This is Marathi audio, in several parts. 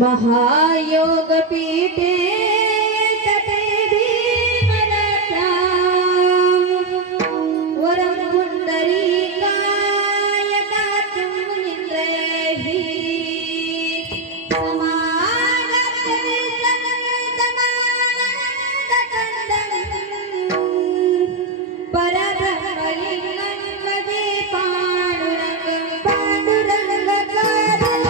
महायोग पीठे तटे भीमरता वरं पुंडरीकाय दातुं मुनीन्द्रैहि समागतमानन्दकन्दं परब्रह्मलिङ्गं वदे पाण्डुरङ्गं पाण्डुरङ्गकारम्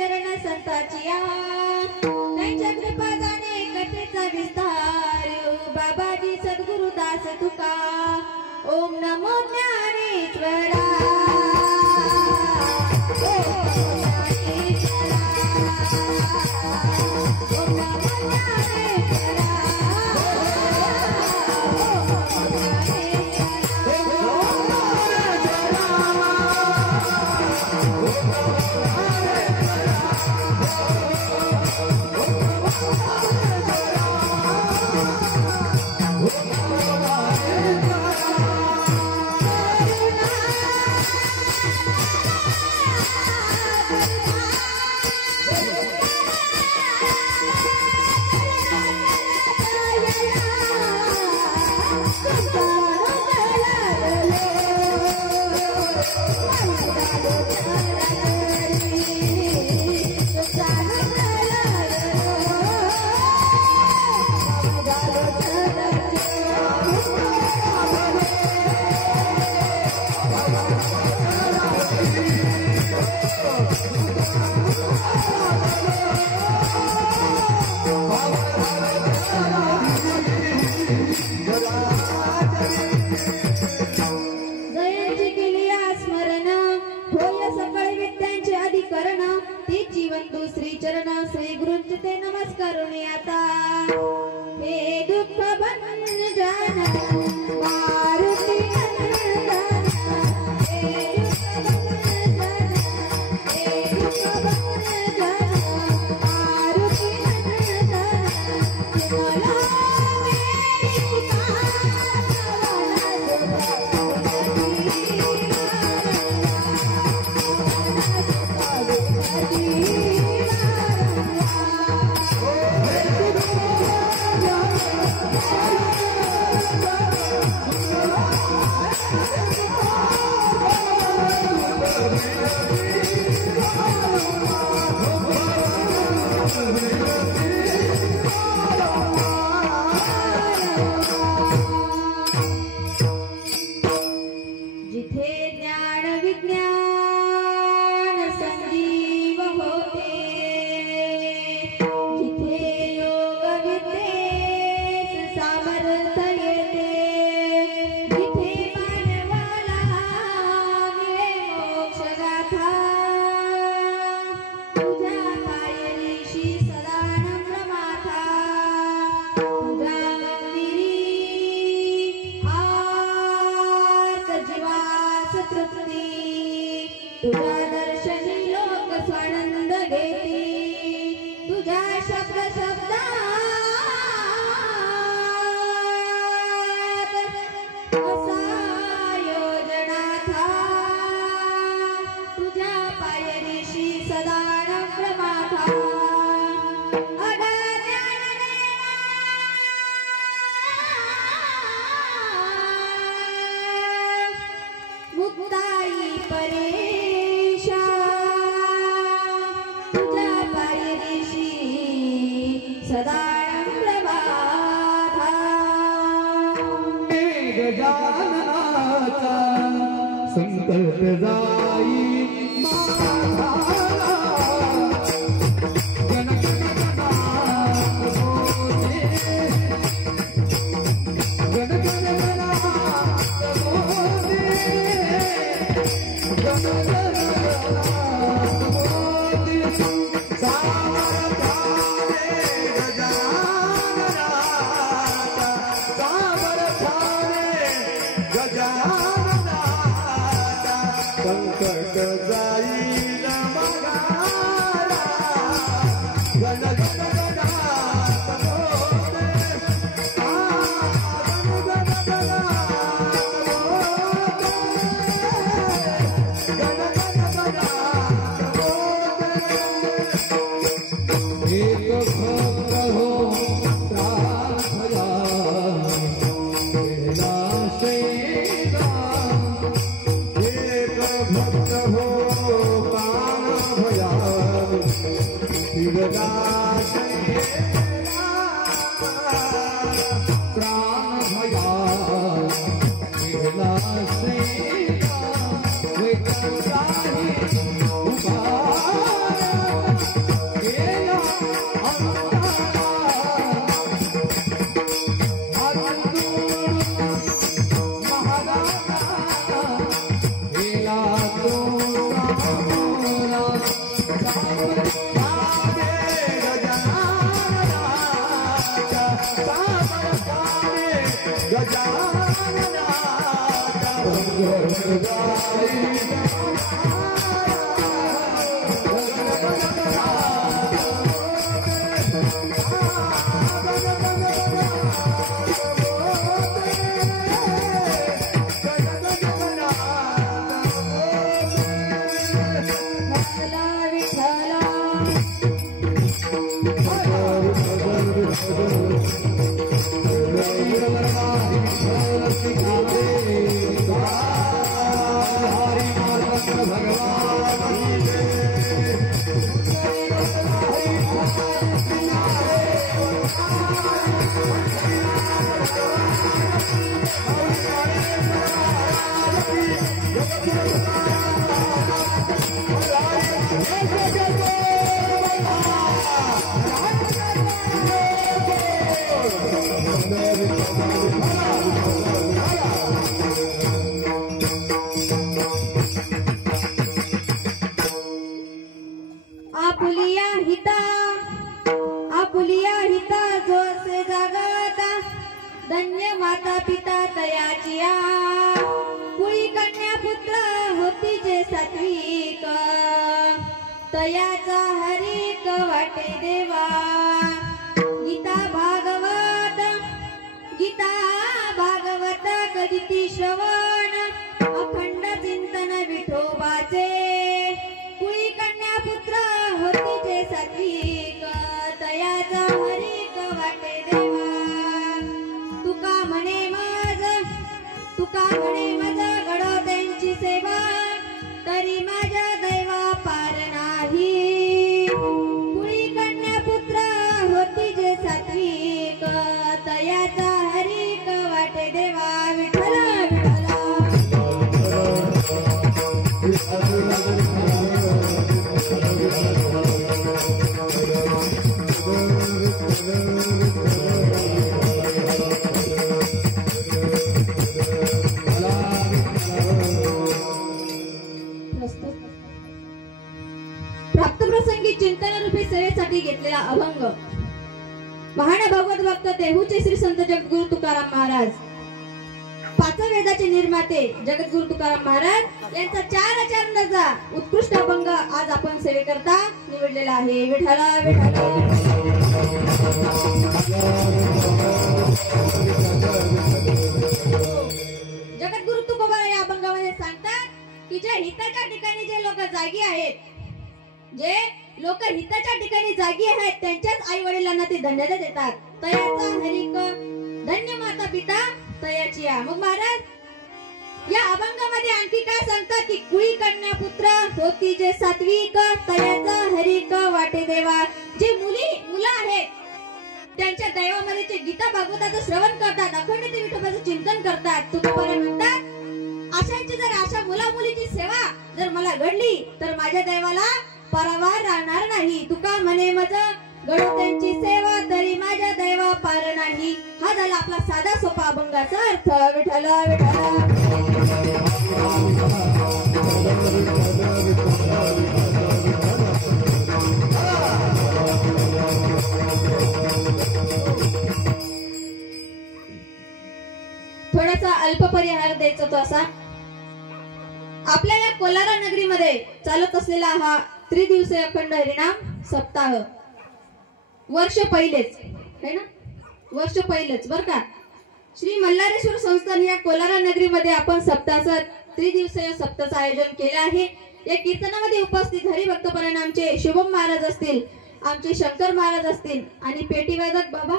चरण संताची त्यांच्या कृपा जाणे कथेचा विस्तार बाबाजी सद्गुरुदास तुका ओम नमो ज्ञानेश्वरा श्री चरण श्री गुरुंचे ते नमस्कारून आता हे दुःख भंजन मारुती नंदन हे दुःख भंजन हे दुःख भंजन मारुती नंदन मला तुझा दर्शनी लोक स्वानंद घेती तुझ्या शब्द शब्दात असा योजना था तुझ्या पायरीशी सदा नम्रमा था मुक्ताई परेशा तुझ्या पायरीशी सदा प्रभाता गजाननाचा संकट जाई संकट जाईल मगाला गण गण गणात मोरे गण गण गणात मोरे गण गण गणात मोरे एक भक्त हो प्राण भया भक्त हो कान भया शिवदास प्राण भया शिवदास विकसाई उपाय आपुलिया हिता जोसे जागता धन्य माता पिता तयाचिया कुळी कन्या पुत्र होती जे सात्विक तयाचा हरिक वाटे देवा गीता भागवत कधीती श्रवण अखंड चिंतन विठोबाचे कुळी कन्या पुत्र होती जे सात्विक तयाचा हरिक वाटे देवा तुका म्हणे मज घडो त्यांची सेवा तरी माझ्या दैवा पार नाही कुळी कन्या पुत्र होती जे सात्विक तयाचा हरिक वाटे देवा विठ्ठला प्राप्तप्रसंगी चिंतनरूपी सेवेसाठी घेतलेला अभंग महान भगवत भक्त देहूचे श्री संत जगद्गुरु तुकाराम महाराज पाच वेदाचे निर्माते जगद्गुरु तुकाराम महाराज यांचा 4 आचरणाचा उत्कृष्ट अभंग आज आपण सेवेकरता निवडलेला आहे विठ्ठला विठ्ठला जगद्गुरु तुकोबा या अभंगामध्ये सांगतात की जे हिताच्या ठिकाणी जे लोक जागी आहेत जे लोक हिताच्या ठिकाणी जागी आहेत त्यांच्याच आई वडिलांना ते धन्यता देतात तयाचा हरिक धन्य माता पिता तयाची मग महाराज या अभंगामध्ये आणखी काय सांगतात की कुळी कन्या पुत्र होती जे सात्विक तयाचा हरिक वाटे देवा जे मुलं आहेत त्यांच्या दैवामध्ये जे गीता भागवताचं श्रवण करतात अखंड ते विठोबाचं चिंतन करतात तुकोबारे म्हणतात अशांची जर अशा मुला मुलीची सेवा जर मला घडली तर माझ्या दैवाला परावार राहणार नाही तुका म्हणे मज घडो त्यांची सेवा तरी माझ्या दैवा पार नाही हा झाला आपला साधा सोपा अभंगाचा अर्थ विठ्ठला विठ्ठला थोडासा अल्प परिहार द्यायचा तो असा आपल्या या कोलारा नगरीमध्ये चालत असलेला हा त्रिदिवसीय अखंड हरिनाम सप्ताह वर्ष पहिलेच है ना वर्ष पहिलेच बर का श्री मल्हारेश्वर संस्थान या कोलारा नगरीमध्ये आपण सप्ताहाचं त्रिदिवसीय सप्ताहाचं आयोजन केले आहे या कीर्तनामध्ये उपस्थित हरिभक्तपरायण आमचे शुभम महाराज असतील आमचे शंकर महाराज असतील आणि पेटीवादक बाबा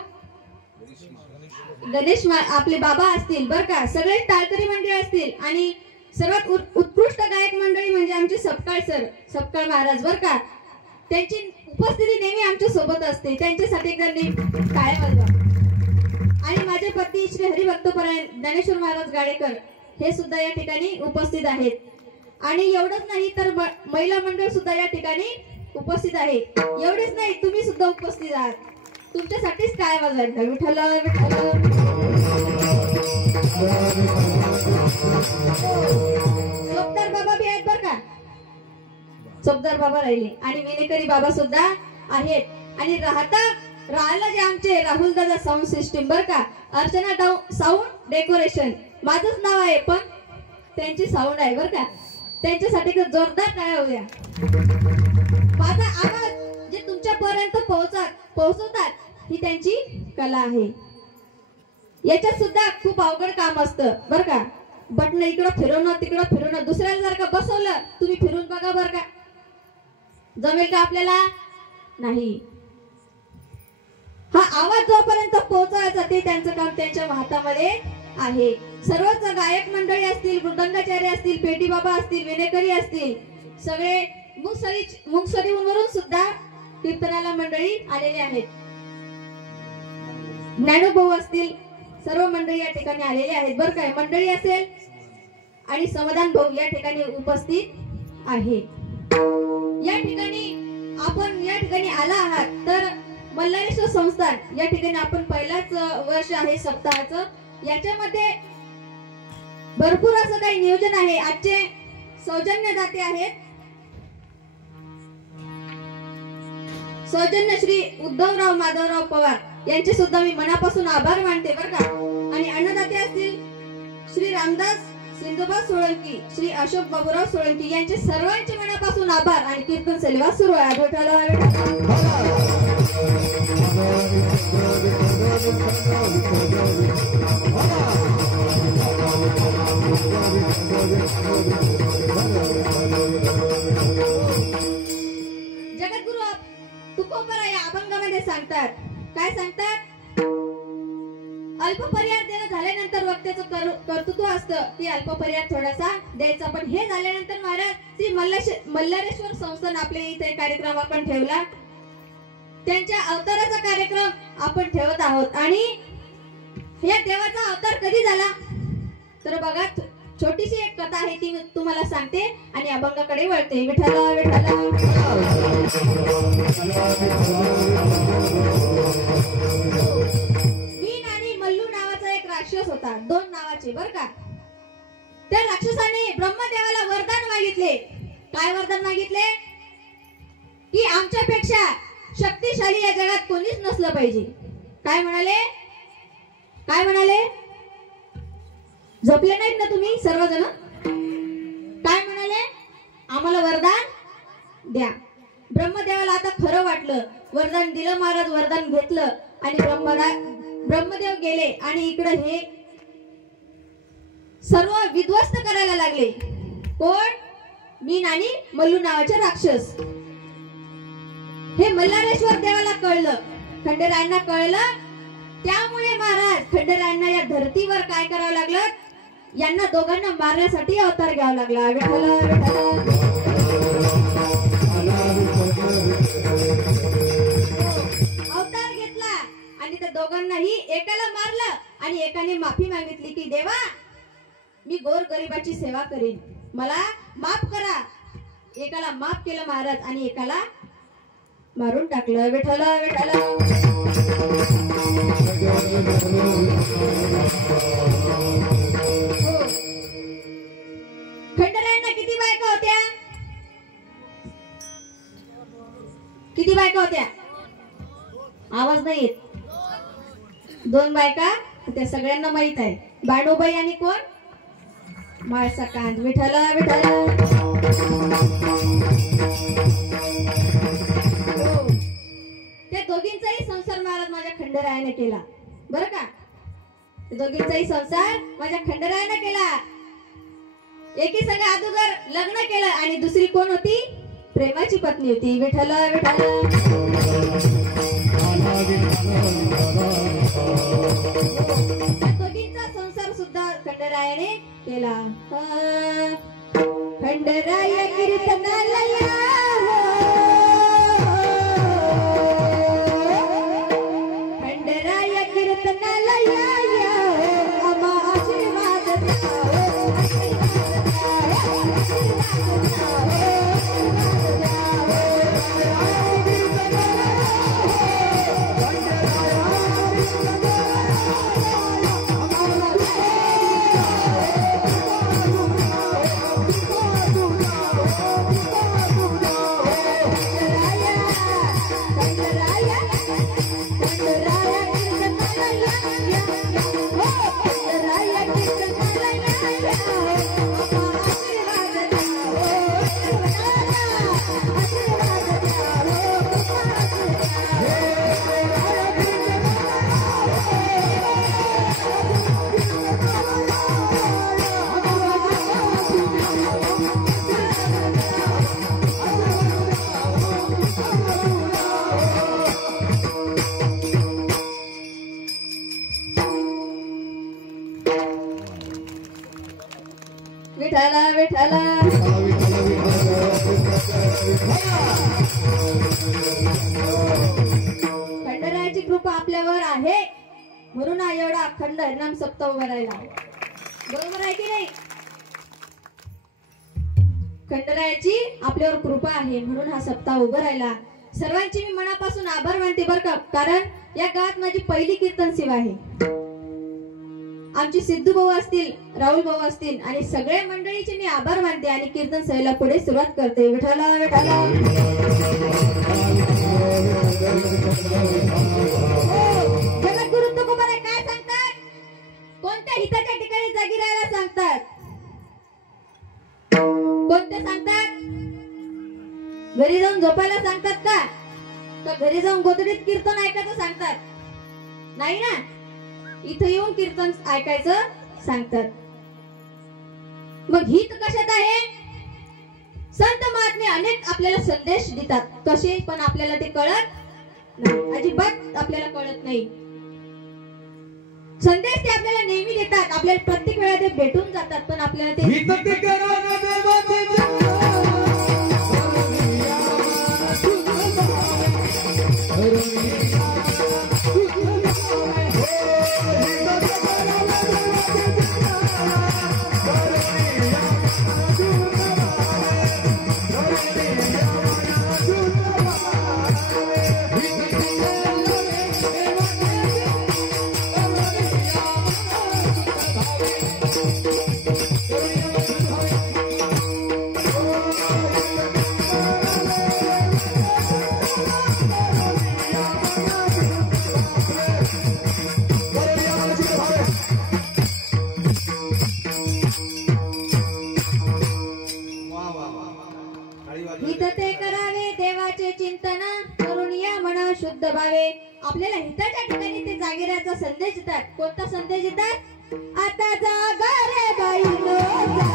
गणेश आपले बाबा असतील बर का सगळे टाळकरी मंडळी असतील आणि सर्वात उत्कृष्ट गायक मंडळी म्हणजे आमचे सपकाळ महाराज बर का त्यांची उपस्थिती नेहमी आमच्या सोबत असते त्यांच्यासाठी एकदा टाळ्या वाजवा आणि माझे पती श्री हरिभक्तपरायण ज्ञानेश्वर महाराज गाडेकर हे सुद्धा या ठिकाणी उपस्थित आहेत आणि एवढंच नाही तर महिला मंडळ सुद्धा या ठिकाणी उपस्थित आहे एवढेच नाही तुम्ही सुद्धा उपस्थित आहात तुमच्यासाठीच टाळ्या वाजवायच्या विठ्ठला विठ्ठला सोपदार बाबा भी आहेत बर का चोपदार बाबा राहिले आणि विनेकरी बाबा सुद्धा आहेत आणि राहिला जे आमचे राहुल दादा साऊंड सिस्टीम बर का, अर्चना साऊंड डेकोरेशन माझंच नाव आहे पण त्यांची साऊंड आहे बर का, त्यांच्यासाठी जोरदार टाळ्या होऊया. माझा आवाज जे तुमच्यापर्यंत पोहोचवतात ही त्यांची कला आहे. याच्यात सुद्धा खूप अवघड काम असतं बर का, बटन इकडं फिरवणं तिकडं फिरवणं. दुसऱ्याला जर का बसवलं तुम्ही फिरून बघा बर का, जमेल का आपल्याला? नाही. हा आवाज जोपर्यंत पोहोचवायचा ते त्यांचं काम त्यांच्या हातामध्ये आहे. सर्वच गायक मंडळी असतील, मृदंगाचार्य असतील, पेटी बाबा असतील, विनेकरी असतील, सगळे मुंगसरीवरून सुद्धा कीर्तनाला मंडळी आलेले आहेत. ज्ञानोभाऊ असतील, सर्व मंडळी या ठिकाणी आलेले आहेत बर काय. मंडळी असेल आणि समाधान भाऊ या ठिकाणी उपस्थित आहे. या ठिकाणी आला आहात तर मल्हारेश्वर संस्थान या ठिकाणी आपण पहिलाच वर्ष आहे सप्ताहाचं. याच्यामध्ये भरपूर असं काही नियोजन आहे. आजचे सौजन्यदाते आहेत सौजन्य श्री उद्धवराव माधवराव पवार यांचे सुद्धा मी मनापासून आभार मानते बर का. आणि अन्नदाते असतील श्री रामदास सिंधुबा सोळंकी, श्री अशोक बाबूराव सोळंकी यांचे सर्वांचे मनापासून आभार. आणि कीर्तन सेवा सुरू आहे. जगद्गुरु तुकोबरा या अभंगामध्ये सांगतात, काय सांगतात? अल्पपर्याय देणं झाल्यानंतर वक्त्याचं कर्तृत्व असतं की अल्पपर्याय थोडासा द्यायचा. पण हे झाल्यानंतर महाराज श्री मल्हारेश्वर संस्थान आपल्या इथे कार्यक्रम आपण ठेवला, त्यांच्या अवताराचा कार्यक्रम आपण ठेवत आहोत. आणि या देवाचा अवतार कधी झाला तर बघा, छोटीशी एक कथा आहे ती तुम्हाला सांगते आणि अभंगाकडे वळते. विठ्ठला विठ्ठला राक्षस होता, 2 नावाचे बर का. त्या राक्षसाने ब्रह्मदेवाला वरदान मागितले. काय वरदान मागितले? की आमच्यापेक्षा शक्तिशाली या जगात कोणीच नसलं पाहिजे. काय म्हणाले? काय म्हणाले? झोपले नाहीत ना तुम्ही सर्वजण? काय म्हणाले? आम्हाला वरदान द्या. ब्रह्मदेवाला आता खरं वाटलं, वरदान दिलं. महाराज वरदान घेतलं आणि ब्रह्मदेव गेले आणि इकडे हे सर्व विध्वस्त करायला लागले. कोण? मीन आणि मल्लू नावाचे राक्षस. हे मल्हारेश्वर देवाला कळलं, खंडेरायांना कळलं. त्यामुळे महाराज खंडेरायांना या धरतीवर काय करावं लागलं? यांना दोघांना मारण्यासाठी अवतार घ्यावा लागला. अवतार घेतला आणि त्या दोघांनाही एकाला मारलं आणि एकाने माफी मागितली की देवा मी गोर गरिबाची सेवा करीन, मला माफ करा. एकाला माफ केलं महाराज आणि एकाला मारून टाकलं. विठ्ठला विठ्ठला खंडेरायांना किती बायका होत्या? किती बायका होत्या? आवाज नाही येत. 2 बायका त्या सगळ्यांना माहित आहे. बाणूबाई आणि कोण? माळसा कांत. विठ्ठला विठ्ठला त्या दोघींचाही संसार महाराज माझ्या खंडेरायाने केला बरं का. दोघींचाही संसार माझ्या खंडेरायाने केला. एकी संग अगोदर लग्न केलं आणि दुसरी कोण होती? प्रेमाची पत्नी होती. विठ्ठला विठ्ठला दोघींचा संसार सुद्धा खंडेरायाने केला. खंडेराय कीर्तनाला या खंडेराय कीर्तनाला या आम्हा आशीर्वाद विठ्ठल खंडरायाची कृपा आपल्यावर आहे म्हणून हा एवढा अखंड हरिनाम सप्ताह उभा राहिला. बरोबर आहे की नाही? खंडरायाची आपल्यावर कृपा आहे म्हणून हा सप्ताह उभा राहिला. सर्वांची मी मनापासून आभार मानते बरं का, कारण या गावात माझी पहिली कीर्तन सेवा आहे. आमचे सिद्धू भाऊ असतील, राहुल भाऊ असतील आणि सगळ्या मंडळीचे मी आभार मानते आणि कीर्तन सेवेला पुढे सुरुवात करते. विठ्ठला विठ्ठला. जगद्गुरु तुकोबाराय काय सांगतात? कोणत्या हिताच्या ठिकाणी जागी राहायला सांगतात? कोणते सांगतात? घरी जाऊन झोपायला सांगतात का? का घरी जाऊन गोधडीत कीर्तन ऐकायचं सांगतात? नाही ना, इथं येऊन कीर्तन ऐकायचं सांगतात. मग हित कशात आहे? संत महात्मे अनेक आपल्याला संदेश देतात, कसे पण आपल्याला ते कळत नाही, अजिबात आपल्याला कळत नाही. संदेश ते आपल्याला नेहमी देतात, आपल्याला प्रत्येक वेळा ते भेटून जातात, पण आपल्याला ते शुद्ध भावे. आपल्याला हिताच्या ठिकाणी ते जागी राहायचा संदेश देतात. कोणता संदेश देतात? आता जागा रे बाईनो जागा.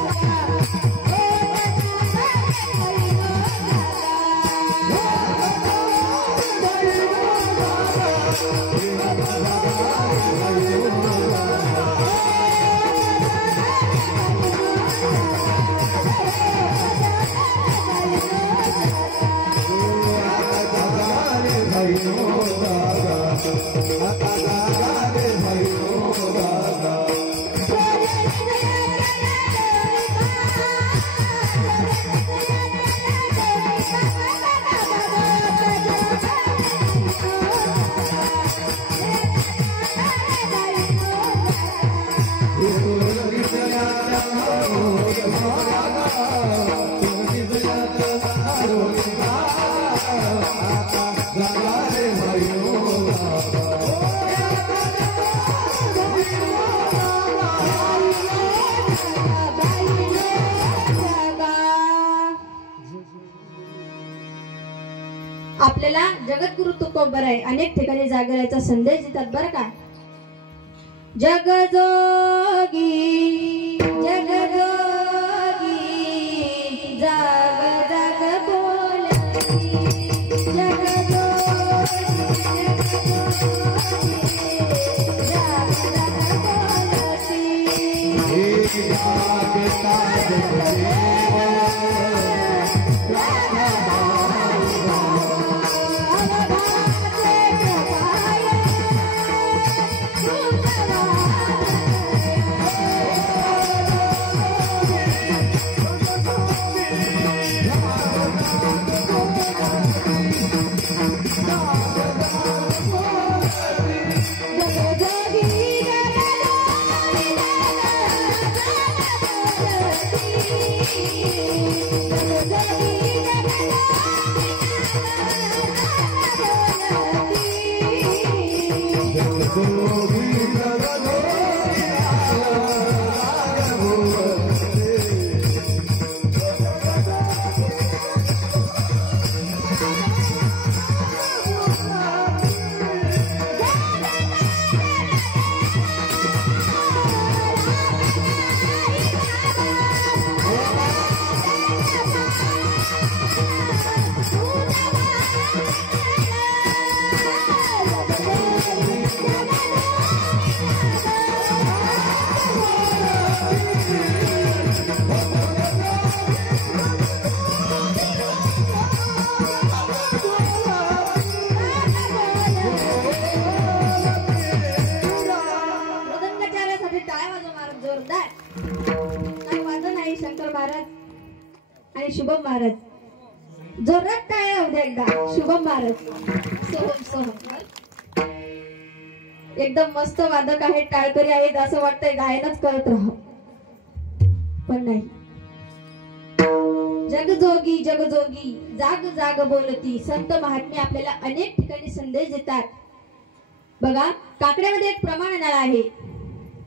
आपल्याला जगद्गुरु तुकोबाराय अनेक ठिकाणी जागरायचा संदेश देतात बरं का. जग जोगी जाग जाग बोलती. जग आणि शुभम महाराज. जोरात टाळ्या होऊ द्या एकदा. शुभम महाराज, सोहम सोहम. एकदम मस्त वादक आहेत, टाळकरी आहेत, असं वाटतंय गायनच करत राहा, पण नाही. जगजोगी जगजोगी जाग जाग बोलती. संत महात्मे आपल्याला अनेक ठिकाणी संदेश देतात. बघा, काकड्यामध्ये एक प्रमाण नाळ आहे.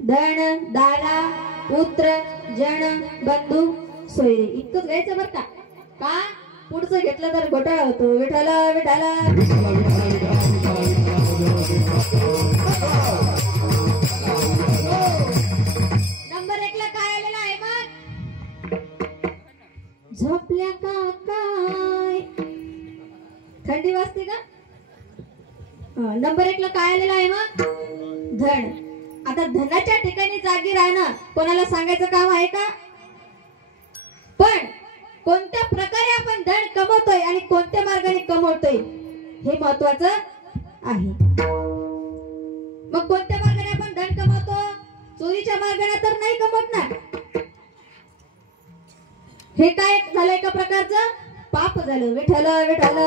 धन दारा पुत्र जन बंधू सोयरे, इतकंच घ्यायचं बरं का. का पुढचं घेतलं तर घोटाळा होतो. विठाला विठाला. नंबर 1 ला काय आलेला आहे मग? झोपल्या का काय? थंडी वाजते का? नंबर 1 ला काय आलेला आहे मग? धन. आता धनाच्या ठिकाणी जागी राहणं कोणाला सांगायचं काम आहे का? पण कोणत्या प्रकारे आपण धन कमवतोय आणि कोणत्या मार्गाने कमवतोय हे महत्वाचं आहे. मग कोणत्या मार्गाने आपण धन कमवतो? चोरीच्या मार्गाने तर नाही कमवत ना. हे काय झालं? एका प्रकारचं पाप झालं. विठ्ठल विठ्ठल.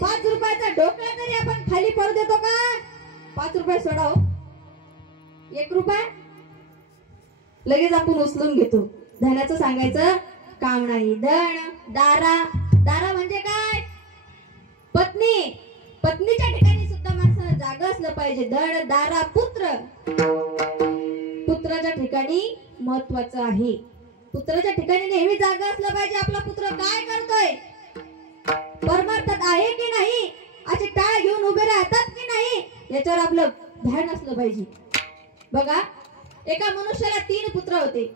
5 रुपयाचा ढोकळा तरी आपण खाली पडू देतो का? 5 रुपये सोडाव, 1 रुपया लगेच आपण उचलून घेतो. धनाचं सांगायचं काम नाही. धन दारा. दारा म्हणजे काय? पत्नी. पत्नीच्या ठिकाणी सुद्धा माणसाला जागा असलं पाहिजे. धन दारा पुत्र. पुत्राच्या ठिकाणी महत्वाचं आहे. पुत्राच्या ठिकाणी नेहमी जागा असलं पाहिजे. आपला पुत्र काय करतोय, परमार्थात आहे की नाही, असे टाळ घेऊन उभे राहतात की नाही, याच्यावर आपलं ध्यान असलं पाहिजे. बघा, एका मनुष्याला 3 पुत्र होते.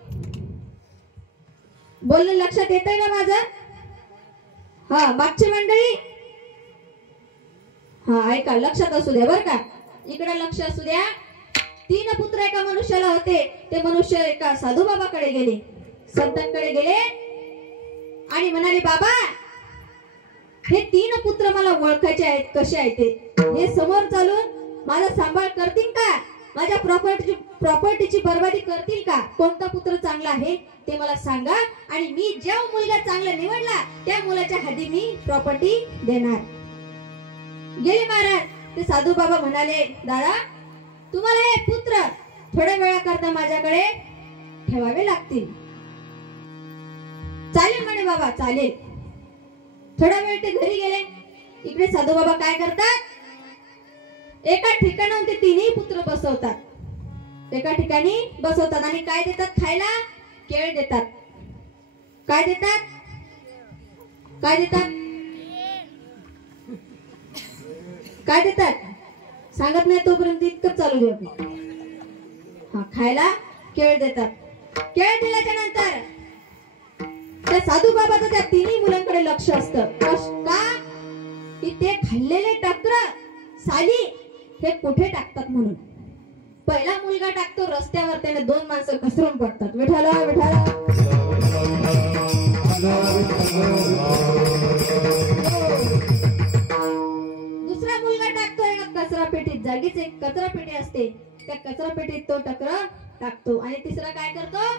बोलणं लक्षात येतंय ना माझं? हा, मागची मंडळी हा ऐका, लक्षात असू द्या बरं का. इकडे लक्ष असू द्या. 3 पुत्र एका मनुष्याला होते. ते मनुष्य एका साधू बाबाकडे गेले, संतांकडे गेले आणि म्हणाले, बाबा हे 3 पुत्र मला ओळखायचे आहेत, कसे आहेत ते, हे समोर चालून माझा सांभाळ करतील का? माझ्या प्रॉपर्टीची बर्बादी करतील का? कोणता पुत्र चांगला आहे ते मला सांगा आणि मी जो मुलगा चांगला निवडला त्या मुलाच्या हाती मी प्रॉपर्टी देणार. गेले महाराज. ते साधू बाबा म्हणाले, दादा तुम्हाला हे पुत्र थोड्या वेळाकरता माझ्याकडे ठेवावे लागतील. चालेल म्हणे बाबा, चालेल. थोडा वेळ ते घरी गेले. इकडे साधू बाबा काय करतात? एका ठिकाणाहून ते 3ही पुत्र बसवतात. एका ठिकाणी बसवतात आणि काय देतात खायला? केळ देतात. काय देतात? काय देतात? काय देतात? सांगत नाही तोपर्यंत इतकं चालू दे. हा, खायला केळ देतात. केळ दिल्याच्या नंतर त्या साधू बाबाचं त्या 3ही मुलांकडे लक्ष असतं. का? की ते खाल्लेले टकर साली हे कुठे टाकतात म्हणून. पहिला मुलगा टाकतो रस्त्यावर, त्याने 2 माणसं घसरून पडतात. विठाला विठाला. दुसरा मुलगा टाकतो एका कचरा पेटीत. जागीच एक कचरा पेटी असते, त्या कचरा पेटीत तो टकर टाकतो. आणि तिसरा काय करतो?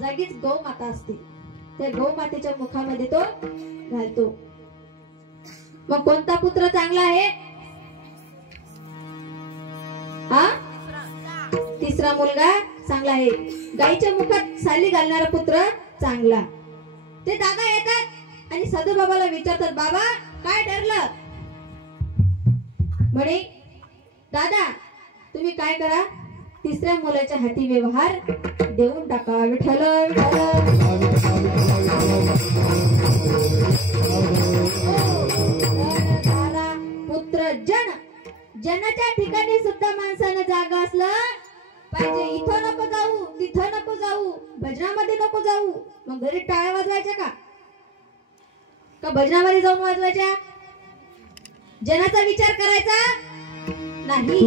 जागीच गौ माता असते, त्या गौ मातेच्या मुखामध्ये तो घालतो. मग कोणता पुत्र चांगला आहे? हा, तिसरा मुलगा चांगला आहे. गाईच्या मुखात साली घालणारा पुत्र चांगला. ते दादा येतात आणि साधू बाबाला विचारतात, बाबा काय ठरलं? म्हणे, दादा तुम्ही काय करा, तिसऱ्या मुलाच्या हाती व्यवहार देऊन टाका. विठ्ठल पुत्र जन. जनाच्या ठिकाणी सुद्धा माणसानं जागा असलं पाहिजे. इथं नको जाऊ, तिथं नको जाऊ, भजनामध्ये नको जाऊ. मग घरी टाळ्या वाजवायच्या का? भजनामध्ये जाऊन वाजवायच्या? जनाचा विचार करायचा नाही.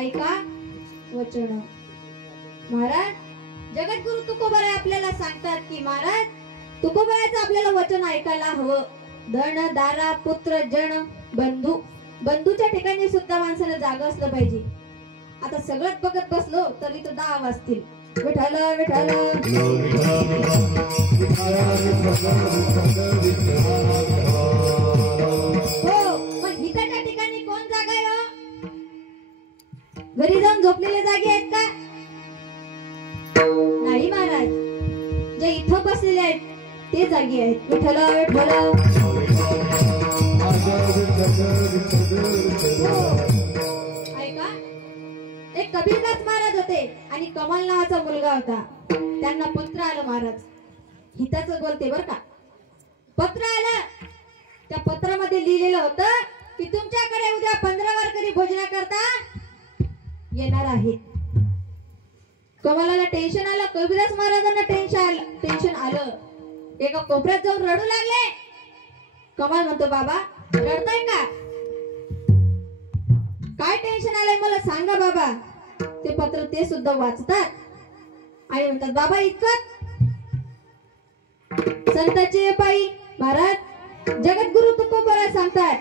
ऐका वचन. महाराज जगद्गुरु तुकोबाराय आपल्याला सांगतात की महाराज तुकोबारायचं आपल्याला वचन ऐकायला हवं. धन दारा पुत्र जन बंधू बंधूच्या ठिकाणी सुद्धा माणसानं जागा असलं पाहिजे. आता सगळंच बघत बसलो तर इथं 10 वाजतील. विठ्ठल विठ्ठल हो, पण हिताच्या ठिकाणी कोण जागा आहे हो? घरी जाऊन झोपलेले जागे आहेत का? नाही महाराज, जे इथं बसलेले आहेत ते जागी आहेत. विठ्ठल विठ्ठल ऐका, एक कबीरदास महाराज होते आणि कमल नावाचा मुलगा होता. त्यांना पत्र आलं. महाराज हिताचं बोलते बर का. पत्र आलं. त्या पत्रामध्ये लिहिलेलं होतं की तुमच्याकडे उद्या 15 वारकरी भोजनाकरता येणार आहेत. कमलाला टेन्शन आलं. कबीरदास महाराजांना टेन्शन आलं. एका कोपऱ्यात जाऊन रडू लागले. कमल म्हणतो बाबा रडताय का? काय टेन्शन आलंय मला सांगा बाबा. ते पत्र ते सुद्धा वाचतात आणि म्हणतात बाबा इतकं. संतांचे पायी महाराज जगद्गुरु तुकोबाराय सांगतात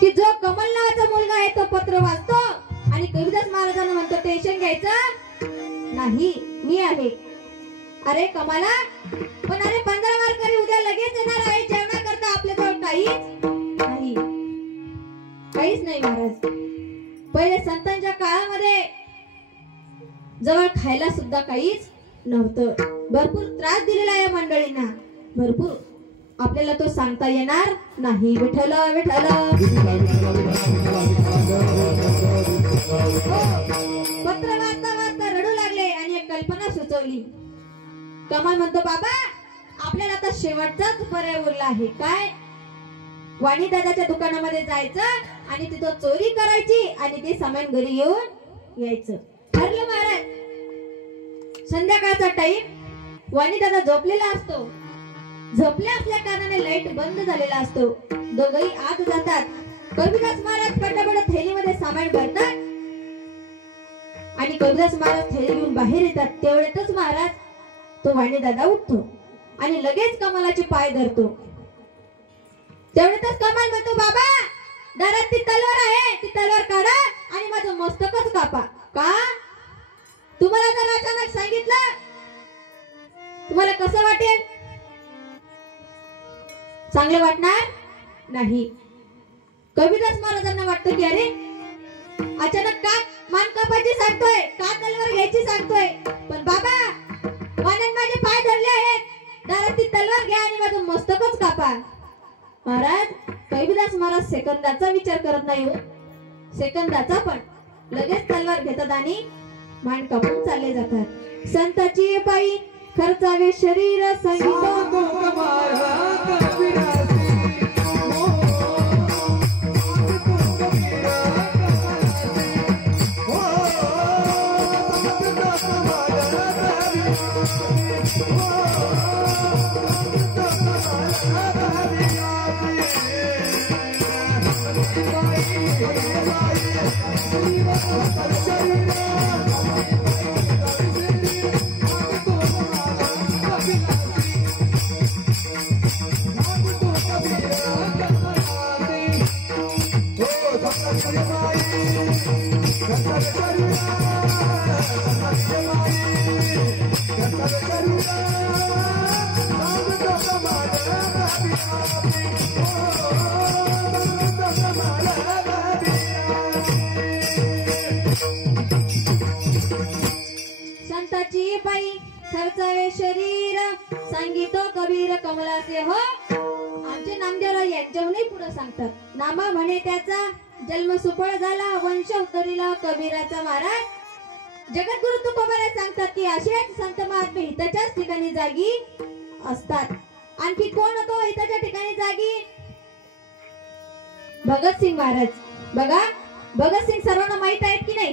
की जो कमल नावाचा मुलगा आहे तो पत्र वाचतो आणि कबीरदास महाराजांना म्हणतो टेन्शन घ्यायचं नाही, मी आहे. अरे कमला, पण अरे 15 वारकरी उद्या लगेच येणार आहे. जेवणाकरता आपल्याजवळ काहीच नाही महाराज. पहिले संतांच्या काळामध्ये जवळ खायला सुद्धा काहीच नव्हतं. भरपूर त्रास दिलेला आहे मंडळींना. भरपूर आपल्याला तो सांगता येणार नाही. विठ्ठल विठ्ठल पत्र वाचता वाचता रडू लागले आणि एक कल्पना सुचवली. कमल म्हणतो बाबा आपल्याला आता शेवटचाच पर्याय उरला आहे. काय? वाणी दादाच्या दुकानामध्ये जायचं आणि तिथं चोरी करायची आणि ते सामान घरी येऊन यायचं. ठरलं महाराज. संध्याकाळचा टाइम. वाणी दादा झोपलेला असतो. झोपले असल्या कारणाने लाईट बंद झालेला असतो. दोघही आत जातात. कबीरदास महाराज पटापट थैलीमध्ये सामान भरतात आणि कबीरदास महाराज थैली घेऊन बाहेर येतात. तेवढ्यातच महाराज तो वाणी दादा उठतो आणि लगेच कमलाचे पाय धरतो. तेवढ्यातच कमल म्हणतो बाबा दारात ती तलवार आहे, ती तलवार काढा आणि माझं मस्तकच कापा. का? तुम्हाला जर अचानक सांगितलं तुम्हाला कसं वाटेल? चांगलं वाटणार नाही. कबीरदास महाराजांना वाटतं की अरे अचानक का मान कापायची सांगतोय, का तलवार घ्यायची सांगतोय. पण बाबा वाण्याने माझे पाय धरले आहेत. दारात ती तलवार घ्या आणि माझं मस्तकच कापा. महाराज कबीरदास महाराज सेकंदाचा विचार करत नाही हो. सेकंदाचा पण लगेच तलवार घेतात आणि मान कापून चालले जातात. संताची पायी खर्चावे शरीर संगीत मला असे हो आमचे नामदेवराव यांच्याहूनही पुढे सांगतात. नामा म्हणे त्याचा जन्म सुफळ झाला, वंश उतरिला कबीराचा महाराज. जगद्गुरु तुकोबाराय सांगतात की असेच संत महात्मे हिताच्याच ठिकाणी जागी असतात. आणखी कोण होतो हिताच्या ठिकाणी जागी? भगतसिंग महाराज. बघा भगतसिंग सर्वांना माहित आहेत की नाही?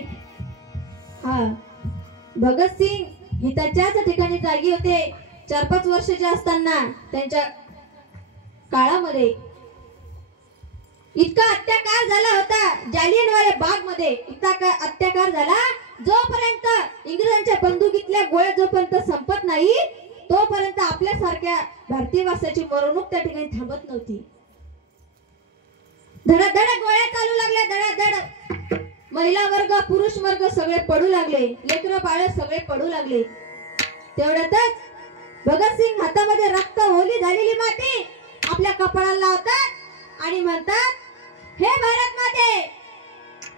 हा, भगतसिंग हिताच्याच ठिकाणी जागी होते. 4-5 वर्षाचे असताना त्यांच्या काळामध्ये इतका अत्याचार झाला होता जालियनवाला बाग मध्ये. इतका अत्याचार झाला जोपर्यंत इंग्रजांच्या बंदुकीतल्या गोळ्या जोपर्यंत संपत नाही तोपर्यंत आपल्यासारख्या भारतीय वासाची मिरवणूक त्या ठिकाणी थांबत नव्हती. धडाधड गोळ्या चालू लागल्या, धडाधड. महिला वर्ग पुरुष वर्ग सगळे पडू लागले, लेकरं बाळ सगळे पडू लागले. तेवढ्यातच भगतसिंग हातामध्ये रक्त ओली झालेली माती आपल्या कपाळाला लावतात आणि म्हणतात, हे भारत माते,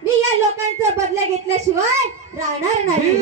मी या लोकांचा बदला घेतल्याशिवाय राहणार नाही.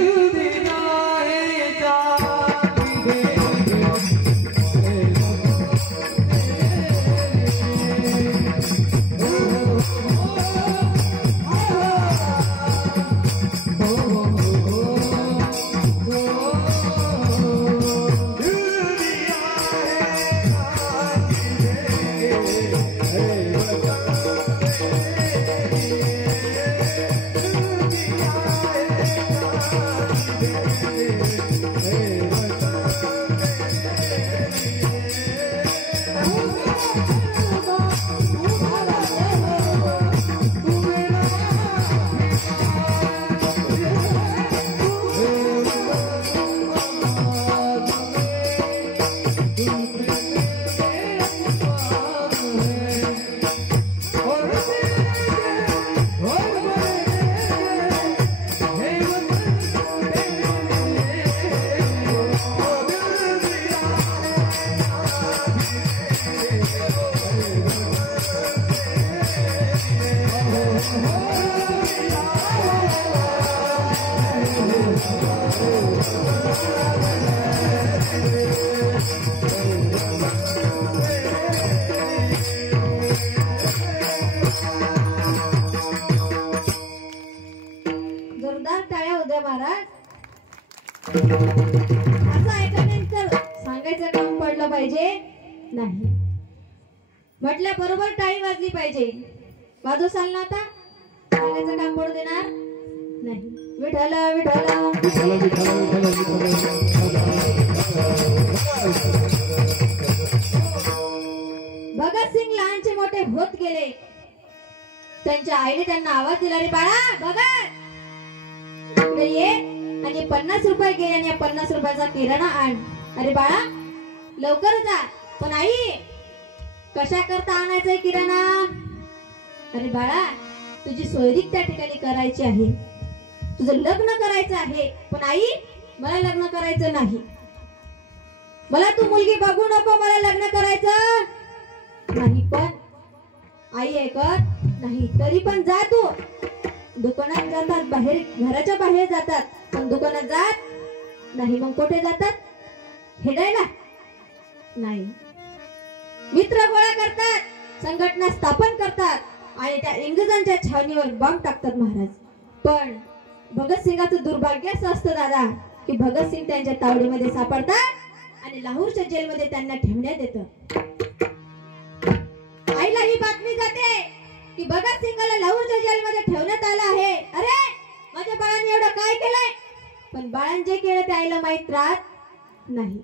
जोरदार टाळ्या उद्या महाराज. असं ऐकल्यानंतर सांगायचं काम पडलं पाहिजे नाही, म्हटल्या बरोबर टाळी वाजली पाहिजे. वाजवसाल ना आता? सांगायचं काम पडू देणार नाही. विठ्ठल विठ्ठल भगतसिंग लहानचे मोठे होत गेले. त्यांच्या आईने त्यांना आवाज दिला, रे बाळा भगत इकडे ये आणि 50 रुपये घे आणि 50 रुपयाचा किराणा आण. अरे बाळा लवकर जा. पण आई कशा करता आणायचा किराणा? अरे बाळा तुझी सोयरीक त्या ठिकाणी करायची आहे, तुझं लग्न करायचं आहे. पण आई मला लग्न करायचं नाही. मला तू मुलगी बघू नको, मला लग्न करायचं नाही. पण आई ऐकत नाही. तरी पण जा तू. दुकानात जातात, बाहेर घराच्या बाहेर जातात, पण दुकानात जात नाही. मग कुठे जातात? हिडायला नाही. मित्र गोळा करतात, संघटना स्थापन करतात आणि त्या इंग्रजांच्या छावणीवर बॉम्ब टाकतात महाराज. पण भगतसिंगाचं दुर्भाग्य असं असतं दादा की भगतसिंग त्यांच्या तावडीमध्ये सापडतात आणि लाहोरच्या जेलमध्ये त्यांना ठेवण्यात येतं. आईला ही बातमी जाते की भगतसिंगाला लाहोरच्या जेलमध्ये ठेवण्यात आलं आहे. अरे माझ्या बाळाने एवढं काय केलंय? पण बाळाने जे केलं ते आईला माहित राहत नाही.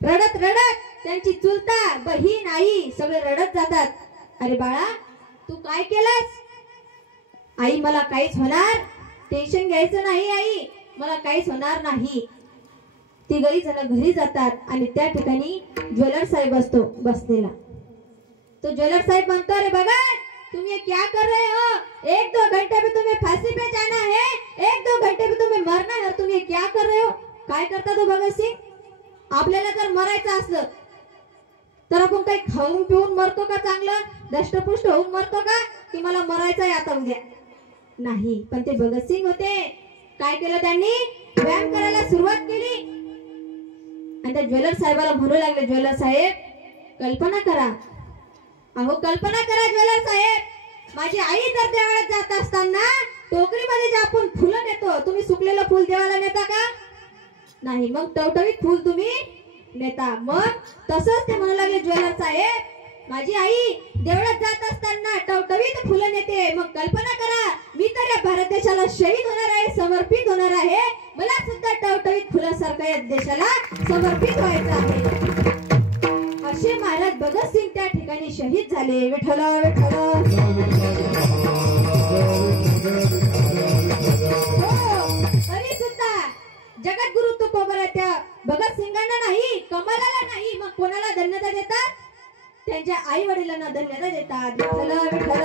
रडत रडत त्यांची चुलता बहीण आई सगळे रडत जातात. अरे बाळा तू काय केलंस? आई मला काहीच होणार, टेन्शन घ्यायचं नाही आई, मला काहीच होणार नाही. तिघही जण घरी जातात आणि त्या ठिकाणी ज्वेलर साहेब असतो बसलेला. तो ज्वेलर साहेब म्हणतो, अरे बघा तुम ये क्या कर रहे हो? 1-2 घंटे में तुम्हें फांसी पे जाना है, 1-2 घंटे में तुम्हें मरना है, तुम ये क्या कर रहे हो? काय करता तो भगतसिंग? आपल्याला जर मरायचं असलं तर आपण काही खाऊन पिऊन मरतो का? चांगलं दष्टपुष्ट होऊन मरतो का? की मला मरायचं आहे आता उद्या? नाही. पण ते भगतसिंग होते. काय केलं त्यांनी? व्यायाम करायला सुरुवात केली आणि त्या ज्वेलर साहेबाला म्हणू लागले, ज्वेलर साहेब कल्पना करा, अहो कल्पना करा ज्वेलर साहेब, माझी आई तर देवळात जात असताना टोकरीमध्ये जे आपण फुलं नेतो, तुम्ही सुकलेलं फुल देवाला नेता का? नाही. मग टवटवीत फुल तुम्ही नेता. मग तसंच ते म्हणू लागले, ज्वेलर साहेब माझी आई देवळात जात असताना टवटवीत फुलं नेते. मग कल्पना करा, मी तर या भारत देशाला शहीद होणार आहे, समर्पित होणार आहे. मला सुद्धा टवटवीत फुलासारखं या देशाला समर्पित व्हायचं आहे. असे महाराज भगतसिंग त्या ठिकाणी शहीद झाले. विठ्ठल विठ्ठल. तरी सुद्धा जगद्गुरु तुकोबरा त्या भगतसिंगांना नाही, कमलाला नाही, मग कोणाला धन्यता देतात? त्यांच्या आई वडिलांना धन्यता देतात. विठ्ठल विठ्ठल.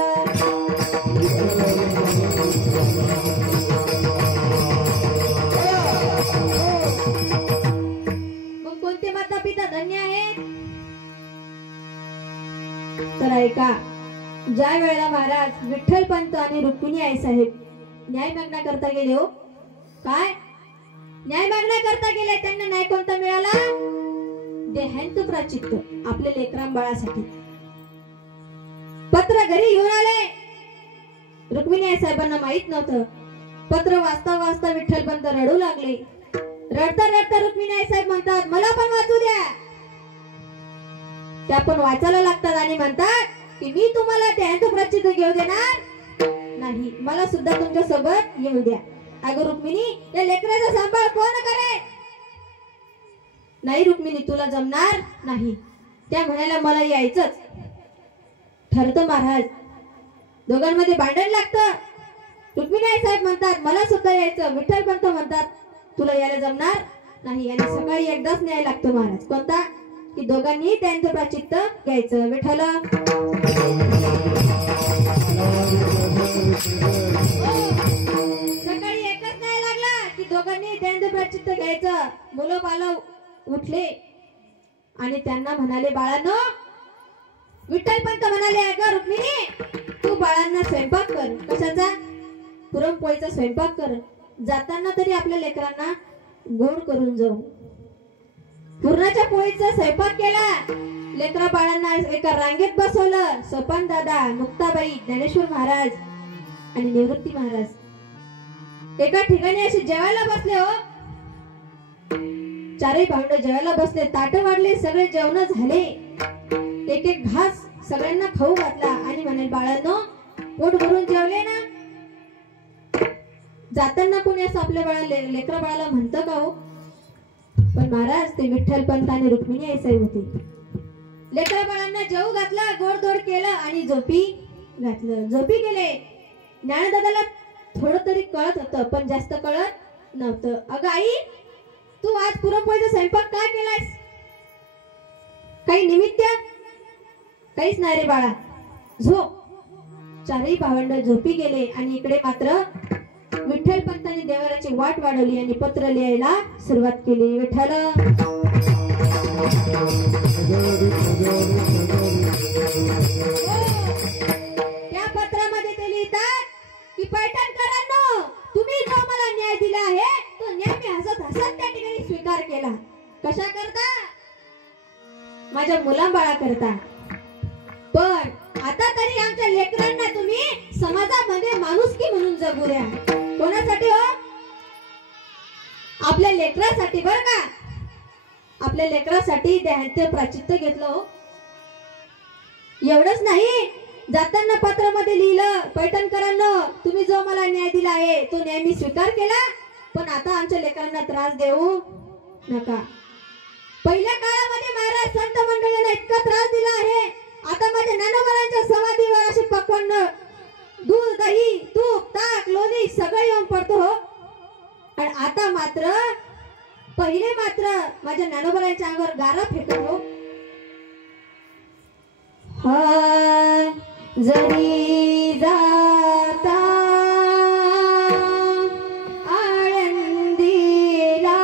मग कोणते माता पिता धन्य आहेत? तर ऐका, ज्या वेळेला महाराज विठ्ठल पंत आणि रुक्मिणी आई साहेब न्याय मागण्याकरता गेले, हो काय न्याय मागण्याकरता गेले, त्यांना न्याय कोणता मिळाला? देहांत प्राचित्त आपल्या लेकरां बाळासाठी पत्र घरी घेऊन आले. रुक्मिणी आई साहेबांना माहित नव्हतं. पत्र वाचता वाचता विठ्ठल पंत रडू लागले. रडता रडता रुक्मिणी आई साहेब म्हणतात, मला पण वाचू द्या. त्या पण वाचायला लागतात आणि म्हणतात की मी तुम्हाला देहांत प्राचित्त घेऊ देणार नाही, मला सुद्धा तुमच्या सोबत येऊ द्या. अगं रुक्मिणी, या लेकराचा सांभाळ कोण करे? नाही रुक्मिणी, तुला जमणार नाही. त्या म्हणाल्या, मला यायचंच. ठरतं महाराज, दोघांमध्ये भांडण लागतं. रुक्मिणी आई साहेब म्हणतात, मला सुद्धा यायचं. विठ्ठल पंत म्हणतात, तुला यायला जमणार नाही. आणि सकाळी एकदाच न्याय लागतो महाराज. कोणता? की दोघांनी त्यांचं प्राचित्त घ्यायचं. विठ्ठल. सकाळी एकच न्याय लागला की दोघांनी त्यांचं प्राचित्त घ्यायचं. मुलं बाळ उठले आणि त्यांना म्हणाले, बाळांनो, विठ्ठल पंत म्हणाले, अगं रुक्मिणी, तू बाळांना स्वयंपाक कर. कशाचा? पुरणपोळीचा स्वयंपाक कर. जाताना तरी आपल्या लेकरांना गोड करून जाऊ. पुरणाच्या पोळीचा स्वयंपाक केला. लेकरा बाळांना एका रांगेत बसवलं. सोपान दादा, मुक्ताबाई, ज्ञानेश्वर महाराज आणि निवृत्ती महाराज एका ठिकाणी असे जेवायला बसले. हो, चारही भावंड जेवायला बसले. ताट वाढले, सगळे जेवण झाले. एक एक घास सगळ्यांना खाऊ घातला आणि म्हणे, बाळांनो, पोट भरून जेवले ना? जाताना कोणी असं आपल्या बाळा लेकरा बाळाला म्हणतं का? हो, पण महाराज ते विठ्ठल पंत आणि रुक्मिणी आई साहेब होते. लेकरा बाळांना जेवू घातला, गोडधोड केलं आणि झोपी घातलं. झोपी गेले. ज्ञानदादाला थोडं तरी कळत होतं, पण जास्त कळत नव्हतं. अगं आई, तू आज पुरणपोळीचा स्वयंपाक का केलायस? काही निमित्त? काहीच नाही रे बाळा, झोप. चारही भावंड झोपी गेले आणि इकडे मात्र विठ्ठल पंतांनी देवाराची वाट वाढवली आणि पत्र लिहायला सुरुवात केली. विठ्ठल. त्या पत्रामध्ये ते लिहितात की पैठणकरांनो, तुम्ही जो मला न्याय दिला आहे तो न्याय मी हसत हसत त्या ठिकाणी स्वीकार केला. कशा करता? माझ्या मुलाबाळा करता. पण आता तरी आमच्या लेकरांना तुम्ही समाजामध्ये माणुसकी म्हणून जगू द्या. कोणासाठी? हो, आपल्या लेकरासाठी. बरं का? आपल्या लेकरासाठी देहांत प्राचित्त घेतलं. हो, एवढंच नाही, जाताना पत्रामध्ये लिहिलं, पैठणकरांनो, तुम्ही जो मला न्याय दिला आहे तो न्याय मी स्वीकार केला, पण आता आमच्या लेकरांना त्रास देऊ नका. पहिल्या काळामध्ये महाराज संत मंडळींना इतका त्रास दिला आहे. आता माझ्या ज्ञानोबारांच्या समाधीवर असे पक्वान्न, दूध, दही, तूप, ताक, लोणी सगळं येऊन पडतो. हो, आणि आता मात्र पहिले मात्र माझ्या ज्ञानोबारांच्या अंगावर गारा फेकतो. हा जरी जाता आळंदीला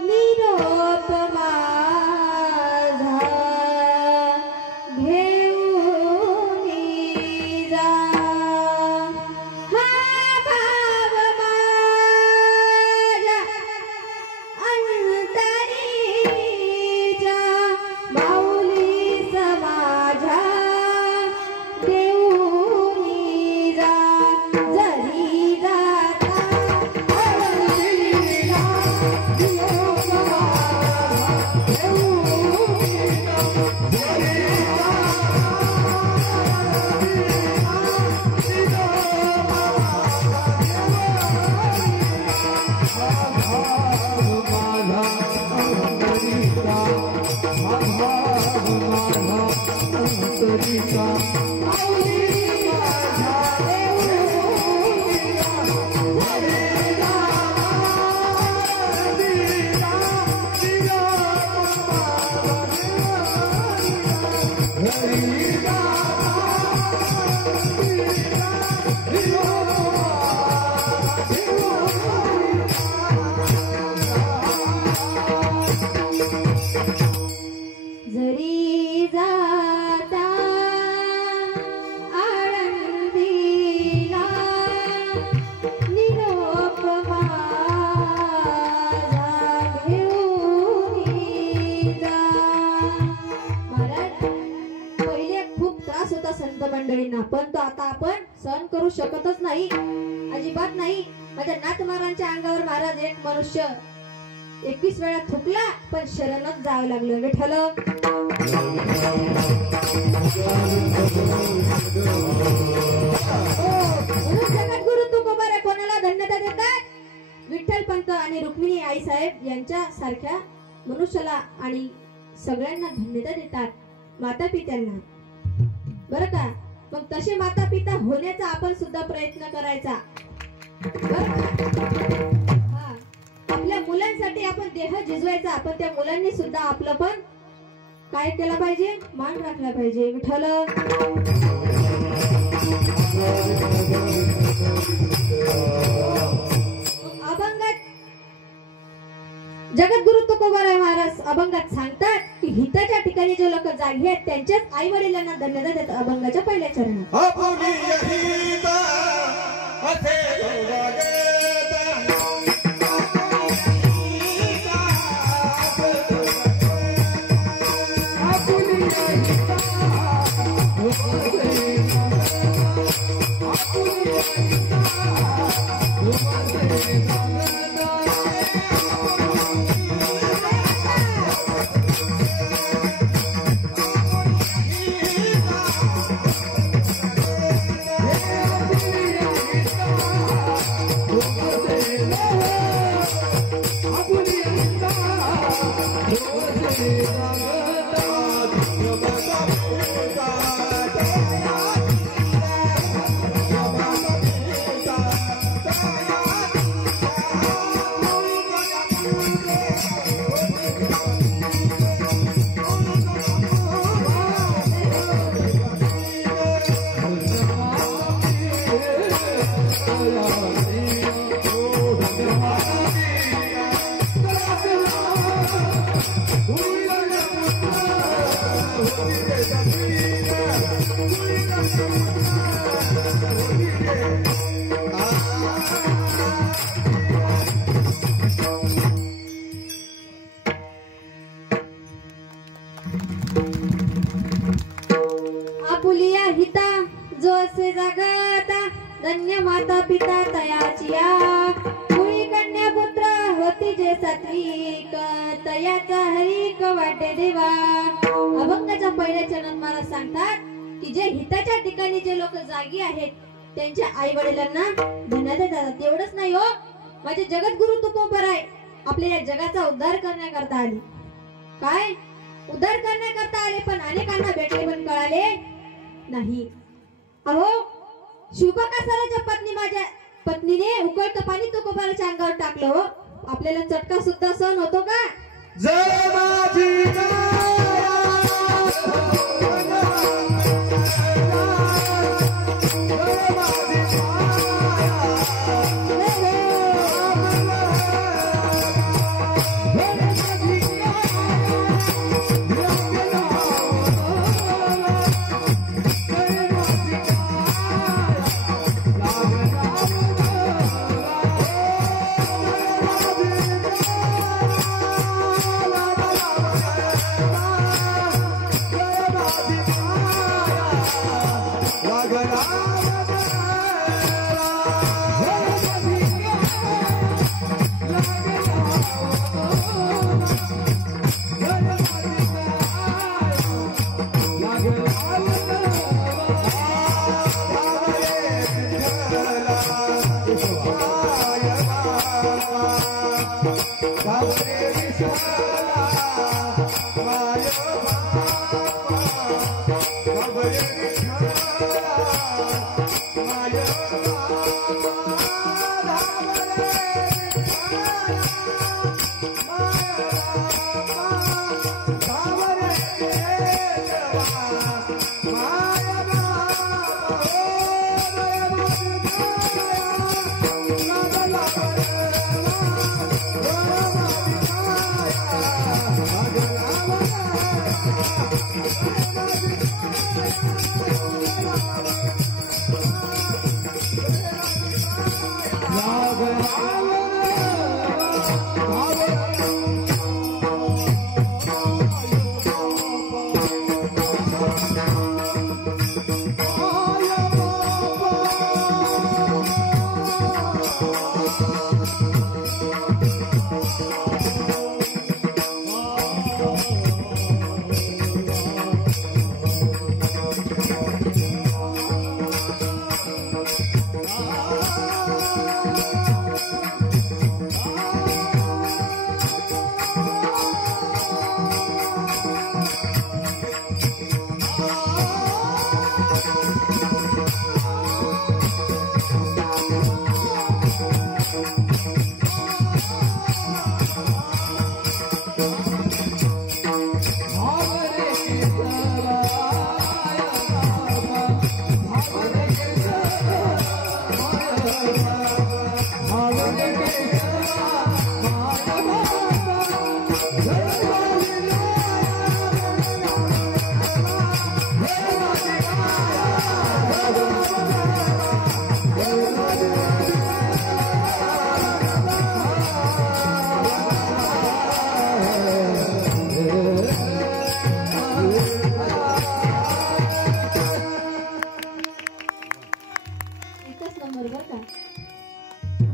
निरोप माझा घेऊन जा. हा भाव माझ्या अंतरी माझा अंतरिका माऊली माझ्या देऊळिया हरी रामा दिला दिया हरी जरी जाता आळंदीला निरोप माझा घेऊन जा. महाराज, पहिले खूप त्रास होता संत मंडळींना, पण तो आता आपण सहन करू शकतच नाही, अजिबात नाही. माझ्या नाथमारांच्या अंगावर महाराज एक मनुष्य 21 वेळा थुकला, पण शरणच जावं लागलं. विठ्ठल जगद्गुरु तुकोबारा कोणाला धन्यता देतात? विठ्ठल पंत आणि रुक्मिणी आई साहेब यांच्या सारख्या मनुष्याला आणि सगळ्यांना धन्यता देतात, माता पित्यांना, बरं का. मग तसे माता पिता होण्याचा आपण सुद्धा प्रयत्न करायचा, बरं का. हा, आपल्या मुलांसाठी आपण देह झिजवायचा, आपण त्या मुलांनी सुद्धा आपलं पण काय केलं पाहिजे, मान राखला पाहिजे. विठ्ठल अभंगात जगद्गुरु तुकोबाराय महाराज अभंगात सांगतात की हिताच्या ठिकाणी जे लोक जागी आहेत त्यांच्याच आई वडिलांना धन्यता देतात. अभंगाच्या पहिल्या चरणात आपुलिया हिता जो असे जागता धन्य माता पिता तयाचिया मुळी कन्या पुत्र होती जे सात्विक तयाचा हरिक वाटे देवा. अभंगाच्या पहिल्या चरणात मला सांगतात की जे हिताच्या ठिकाणी जे लोक जागी आहेत त्यांच्या आई वडिलांना धन्यता देतात. एवढंच नाही हो, माझे जगद्गुरु तुकोबाराय आपल्या या जगाचा उद्धार करण्याकरता आले. काय उद्धार करण्याकरता आले, पण अनेकांना भेटले पण कळाले नाही. अहो, शिवकाकासराच्या माझ्या पत्नीने उकळतं पाणी तुकोबाराच्या अंगावर टाकलं हो. आपल्याला चटका सुद्धा सहन होतो का? जय माझी माया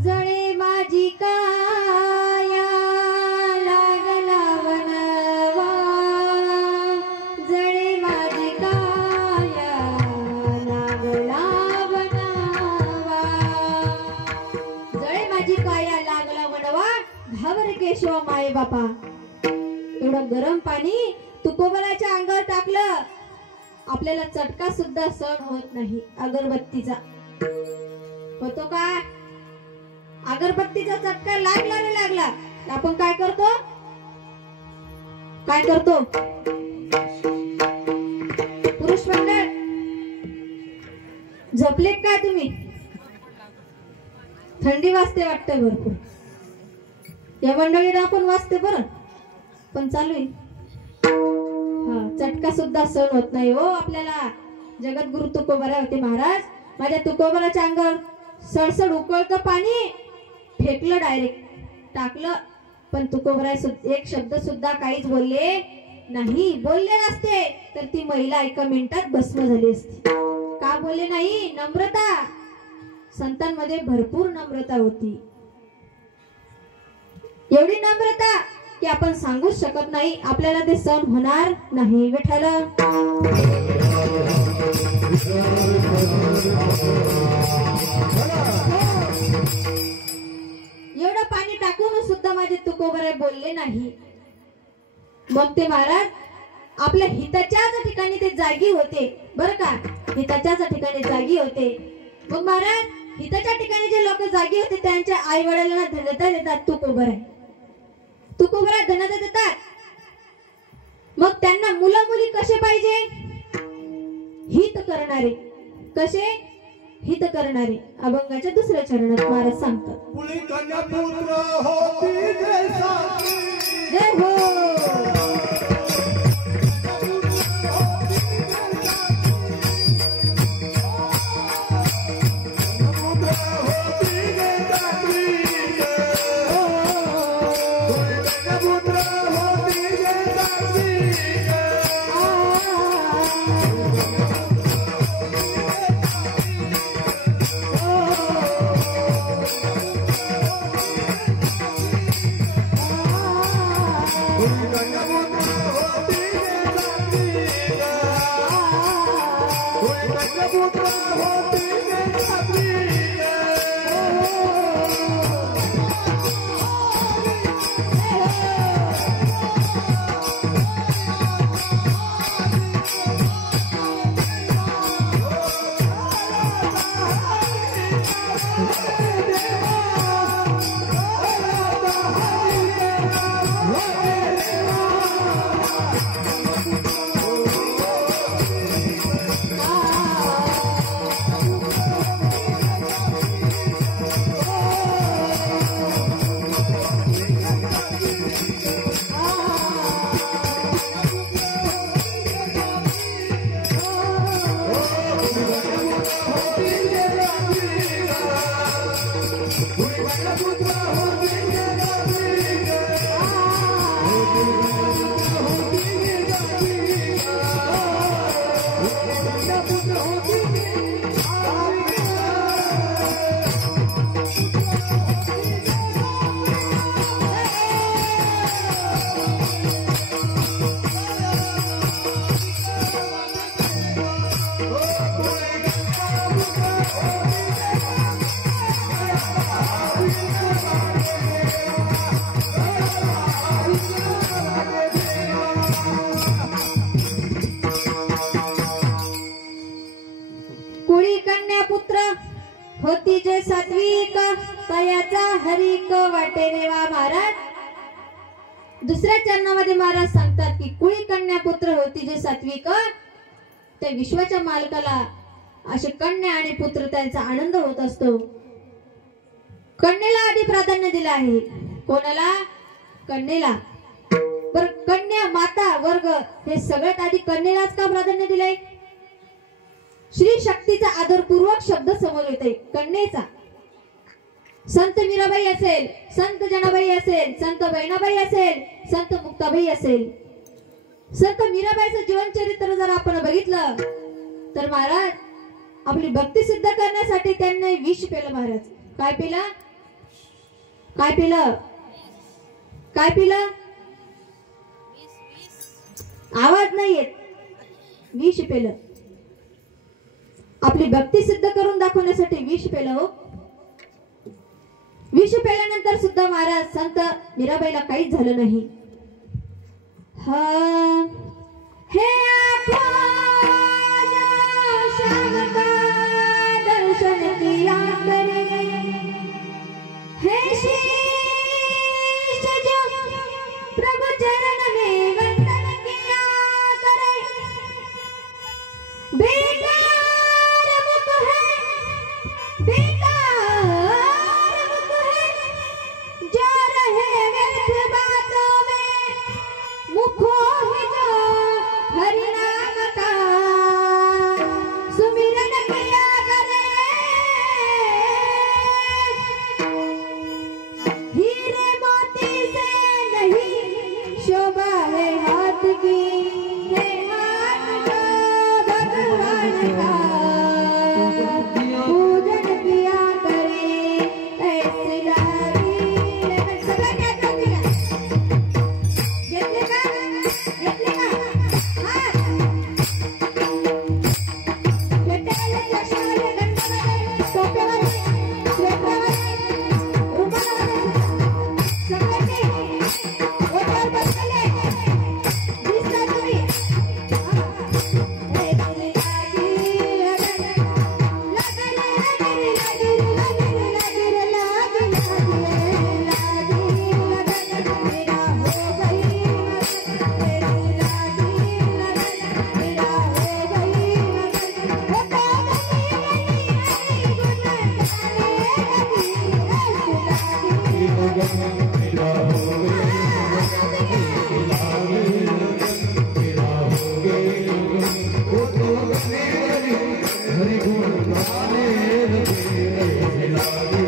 जळे माझी काया लागला वनवा, जळे माझी काया लागला वनवा, जळे माझी काया लागला वनवा, घाबर केशव माये बापा. एवढं गरम पाणी तुकोबराच्या अंगावर टाकलं, आपल्याला चटका सुद्धा सहन होत नाही. अगरबत्तीचा होतो का? अगरबत्तीचा चटका लागला रे लागला, आपण काय करतो? काय करतो पुरुष मंडळ? झोपले काय तुम्ही? थंडी वाजते वाटतं भरपूर. या मंडळीला आपण वाजते बरं, पण चालू आहे. हा, चटका सुद्धा सहन होत नाही हो आपल्याला. जगद्गुरु तुकोबरा होते महाराज, माझ्या तुकोबराच्या अंगावर सळसळ उकळतं पाणी फेकलं, डायरेक्ट टाकलं, पण तुकोबरा एक शब्द सुद्धा काहीच बोलले नाही. बोलले नसते तर ती महिला एका मिनिटात भस्म झाली असती. का बोलले नाही? नम्रता. संतांमध्ये भरपूर नम्रता होती, एवढी नम्रता की आपण सांगूच शकत नाही, आपल्याला ते सहन होणार नाही. विठ्ठल एवढं पाणी टाकून सुद्धा माझे तुकोबरे बोलले नाही. मग ते महाराज आपल्या हिताच्याच ठिकाणी ते जागी होते बरं का, हिताच्याच ठिकाणी जागी होते. मग महाराज हिताच्या ठिकाणी जे लोक जागी होते त्यांच्या आई वडिलांना धन्यता देतात. तुकोबरा धन्यता देतात. मग त्यांना मुलं मुली कसे पाहिजे? हित करणारे. कसे? हित करणारे. अभंगाच्या दुसऱ्या चरणात महाराज सांगतात, पुली कन्या पुत्र होती जैसा जय हो. वयाचा हरिक वाटे रेवा महाराज. दुसऱ्या चरणामध्ये महाराज सांगतात की कुळी कन्या पुत्र होती जे सात्विक, त्या विश्वाच्या मालकाला असे कन्या आणि पुत्र त्यांचा आनंद होत असतो. कन्येला आधी प्राधान्य दिलं आहे. कोणाला? कन्येला. बर कन्या माता वर्ग हे सगळ्यात आधी कन्येलाच का प्राधान्य दिलंय? श्री शक्तीचा आदरपूर्वक शब्द समोर येते कन्येचा. संत मीराबाई असेल, संत जनाबाई असेल, संत बहिणाबाई असेल, संत मुक्ताबाई असेल. संत मीराबाईचं जीवनचरित्र जर आपण बघितलं तर महाराज आपली भक्ती सिद्ध करण्यासाठी त्यांनी विष पिलं. महाराज काय पिलं? काय पिलं? काय पिलं? आवाज नाही येत. विष पिलं. आपली भक्ती सिद्ध करून दाखवण्यासाठी विष पिलं. हो, विष पेल्यानंतर सुद्धा महाराज संत मीराबाईला काहीच झालं नाही. हे श्याम का दर्शन किया करे, हे शीश जो प्रभु चरण में वंदन किया करे, बेकार मुख है, बेकार मुख है, जो रहे व्यर्थ बातों में, मुखों ही जो हरि नाम का सुमिरन किया करे. हीरे मोती से नहीं शोभा है हाथ की, है हाथ का भगवान का पूजन किया करे. ऐसी लागी लगन. सगळ्या क्या करते का? घेतले का? घेतले का? हात पेटायला चष्मावाले, गंधावाले, टोप्यावाले, स्वेटरवाले, रुमालावाले, सगळ्यांनी ओठावर बसलेले दिसता तुम्ही. ऐसी लागी लगन, लगन लगन लगन लगन लगन लागी लगन, मेरा हो गई मगन, मेरी लागी लगन, मेरा हो गई मगन. हो तो गई गई गुन गाने लगी. ऐसी लागी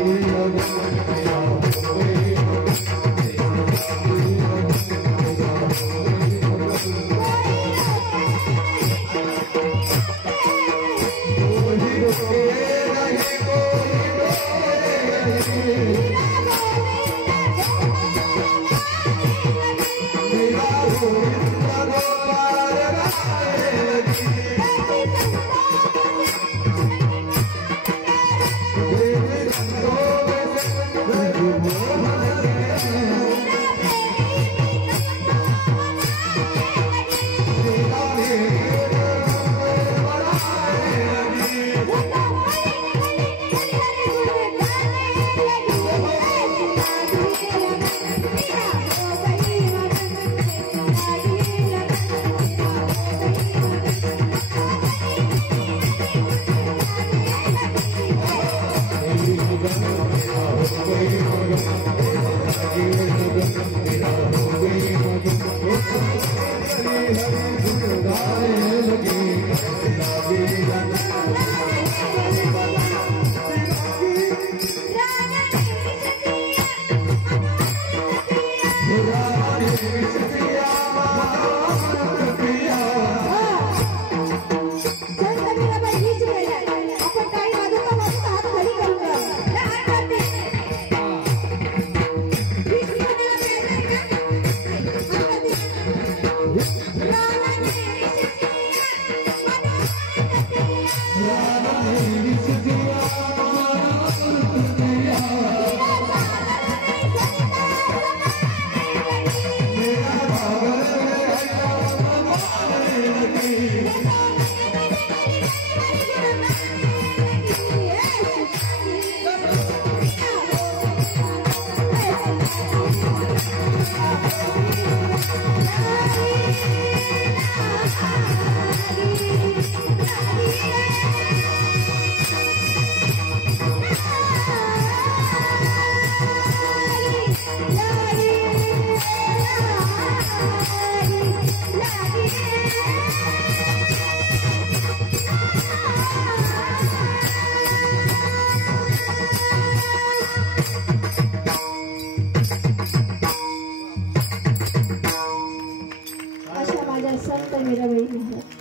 अशा माझ्या संत मीराबाई महाराज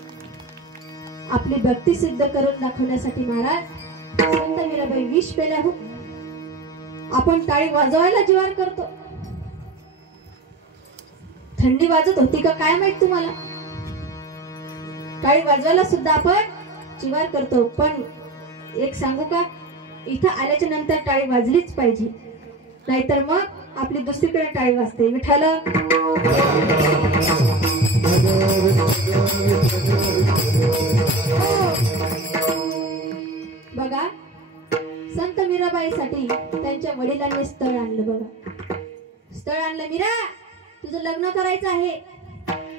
आपली भक्ती सिद्ध करून दाखवण्यासाठी महाराज संत मीराबाई विष पेल्या हो. आपण टाळी वाजवायला जीवार करतो. थंडी वाजत होती का काय माहित तुम्हाला. टाळी वाजवायला सुद्धा आपण जीवार करतो. पण एक सांगू का, इथं आल्याच्या नंतर टाळी वाजलीच पाहिजे, नाहीतर मग आपली दुसरीकडे टाळी वाजते. विठाल बघा, संत मीराबाईसाठी त्यांच्या वडिलांनी स्थळ आणलं. बघा, स्थळ आणलं. मीरा, तुझं लग्न करायचं आहे.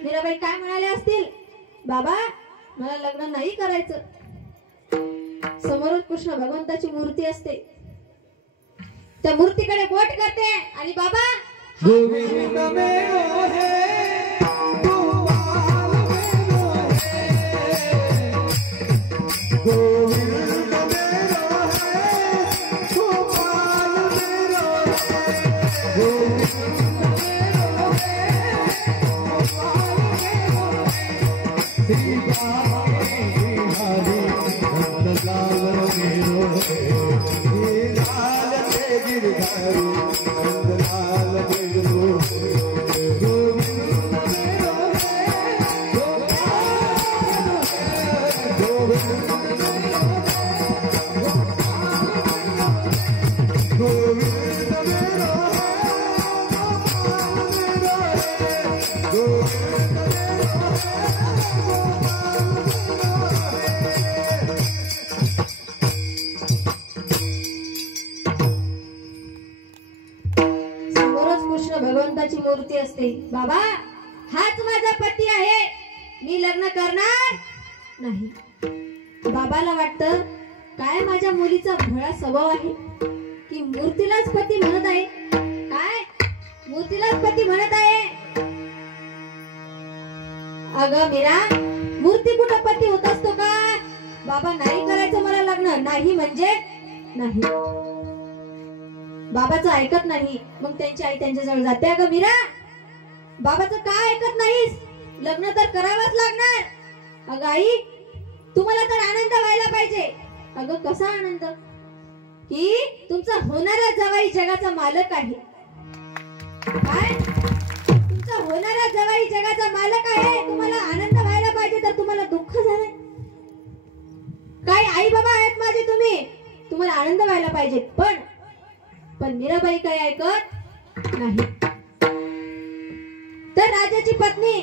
मीराबाई काय म्हणाले असतील, बाबा मला लग्न नाही करायचं. समोरच कृष्ण भगवंताची मूर्ती असते. त्या मूर्तीकडे बोट करते आणि बाबा गोविंद मेरो है गोपाल मेरो है, गोविंद मेरो है गोपाल मेरो है, गोविंद मेरो है गोपाल मेरो है, श्री बाबा हरि नंदलाल मेरो है, लाल के गिरधारी नंदलाल मेरो है, गोविंद मेरो है गोपाल है, गोविंद मेरो है गोविंद मेरो है गोपाल मेरो है, गोविंद मेरो है गोपाल मेरो है. समोरच कृष्ण भगवंताची मूर्ती असते. बाबा हाच माझा पती आहे, मी लग्न करणार नाही. बाबाला वाटतं काय माझ्या मुलीचा भोळा स्वभाव आहे की मूर्तीलाच पती म्हणत आहे. काय मूर्तीलाच पती म्हणत आहे. अगं मीरा, मूर्ती कुठं पती होत असतो का. बाबा नाही करायचं मला लग्न. नाही म्हणजे नाही. बाबाचं ऐकत नाही. मग त्यांची आई त्यांच्याजवळ जाते. अगं मीरा, बाबाचं काय ऐकत नाहीस, लग्न तर करावंच लागणार. अगं आई, तुम्हाला तर आनंद व्हायला पाहिजे. अगं कसा आनंद, की तुमचा होणारा जावई जगाचा मालक आहे. काय, तुमचा होणारा जावई जगाचा मालक आहे. तुम्हाला आनंद व्हायला पाहिजे तर तुम्हाला दुःख झालंय. काय आई बाबा आहेत माझे, तुम्हाला आनंद व्हायला पाहिजे. पण मीराबाई काय ऐकत नाही. तर राजाची पत्नी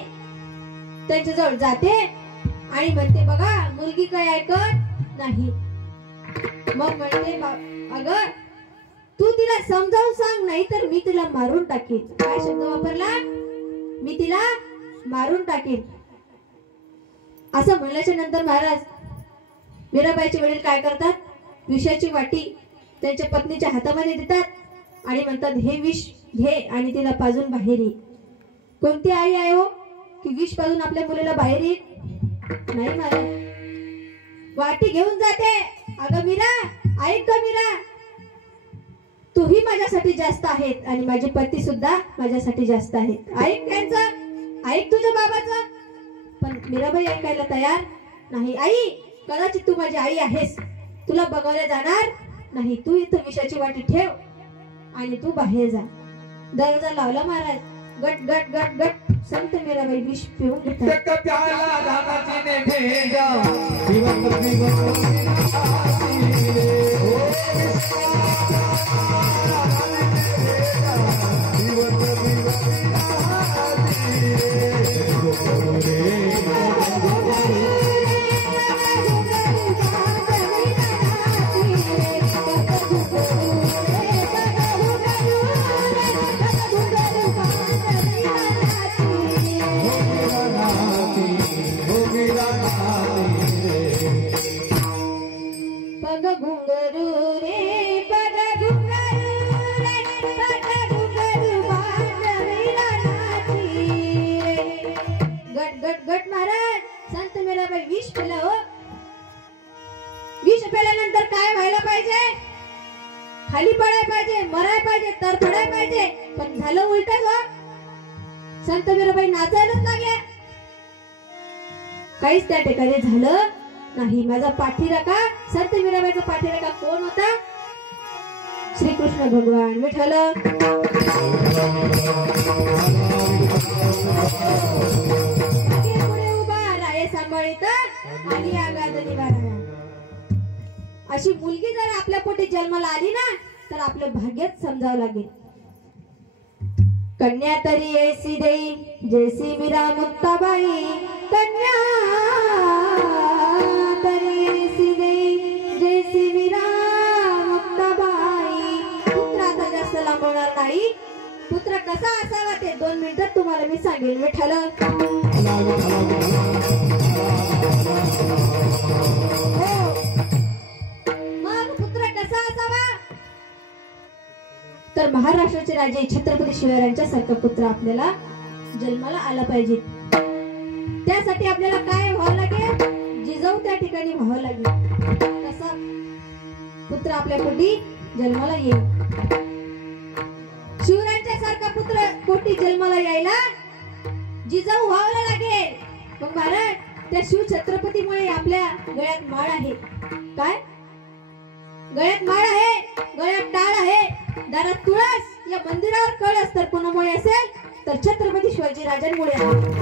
त्यांच्याजवळ जाते आणि म्हणते, बघा मुलगी काय ऐकत नाही. मग म्हणते, अगं तू तिला समजावून सांग, नाही तर मी तिला मारून टाकीन. काय शब्द वापरला, मी तिला मारून टाकीन. असं म्हणल्याच्या नंतर महाराज मीराबाईचे वडील काय करतात, विषाची वाटी त्यांच्या पत्नीच्या हातामध्ये देतात आणि म्हणतात, हे विष घे आणि तिला पाजून बाहेर ये. कोणती आई आहे हो की विष पाजून आपल्या मुलीला बाहेर येईल. नाही महाराज, वाटी घेऊन जाते. अगं मीरा, ऐक ग मीरा, तूही माझ्यासाठी जास्त आहेत आणि माझे पती सुद्धा माझ्यासाठी जास्त आहेत. ऐक त्यांचं, ऐक तुझ्या बाबाचं. पण मीराबाई ऐकायला तयार नाही. आई, कदाचित तू माझी आई आहेस, तुला बघायला जाणार नाही. तू इथं विषाची वाटी ठेव आणि तू बाहेर जा. दरवाजा लावला महाराज. गट गट गट गट संत मीराबाई विष पिऊन घेतात. एक प्याला दादाजी ने भेजा, जीवन जीवन पग घुंगरू रे, पग घुंगरू रे, पग घुंगरू मांडवीला नाची रे. गट गट गट महाराज काय व्हायला पाहिजे? खाली पडायला पाहिजे, मरायला पाहिजे, तर पडायला पाहिजे. पण झालं उलटच हो. संत मीराबाई नाचायलाच लागल्या. काहीच त्या ठिकाणी झालं नाही. माझा पाठीराखा, संत मीराबाईचा पाठीराखा कोण होता? श्रीकृष्ण भगवान विठ्ठल. पुढे उभा राहे सांभाळीत आली आगादनी वारा. अशी मुलगी जर आपल्या पोटी जन्माला आली ना तर आपलं भाग्यच समजावं लागेल. कन्या तरी ऐसी देई जैसी मीरा मुक्ताबाई. कन्या तरी ऐसी देई जैसी मीरा मुक्ताबाई. पुत्र आता जास्त लांबवणार नाही. पुत्र कसा असावा ते 2 मिनिटात तुम्हाला मी सांगेन. विठ्ठल. मग पुत्र कसा असावा? तर महाराष्ट्राचे राजे छत्रपती शिवरायांच्या सारखा पुत्र आपल्याला जन्माला आला पाहिजे. त्यासाठी आपल्याला काय व्हावं लागेल? जिजाऊ त्या ठिकाणी व्हावं लागेल. तसा पुत्र आपल्या पोटी जन्माला येईल. शिवरायांच्या सारखा पुत्र पोटी जन्माला यायला जिजाऊ व्हावं लागेल. मग महाराज त्या शिव छत्रपतीमुळे आपल्या गळ्यात माळ आहे. काय गळ्यात माळ आहे, गळ्यात टाळ आहे, दारात तुळस. या मंदिरावर कळस तर कोणामुळे असेल तर छत्रपती शिवाजी राजांमुळे आहे.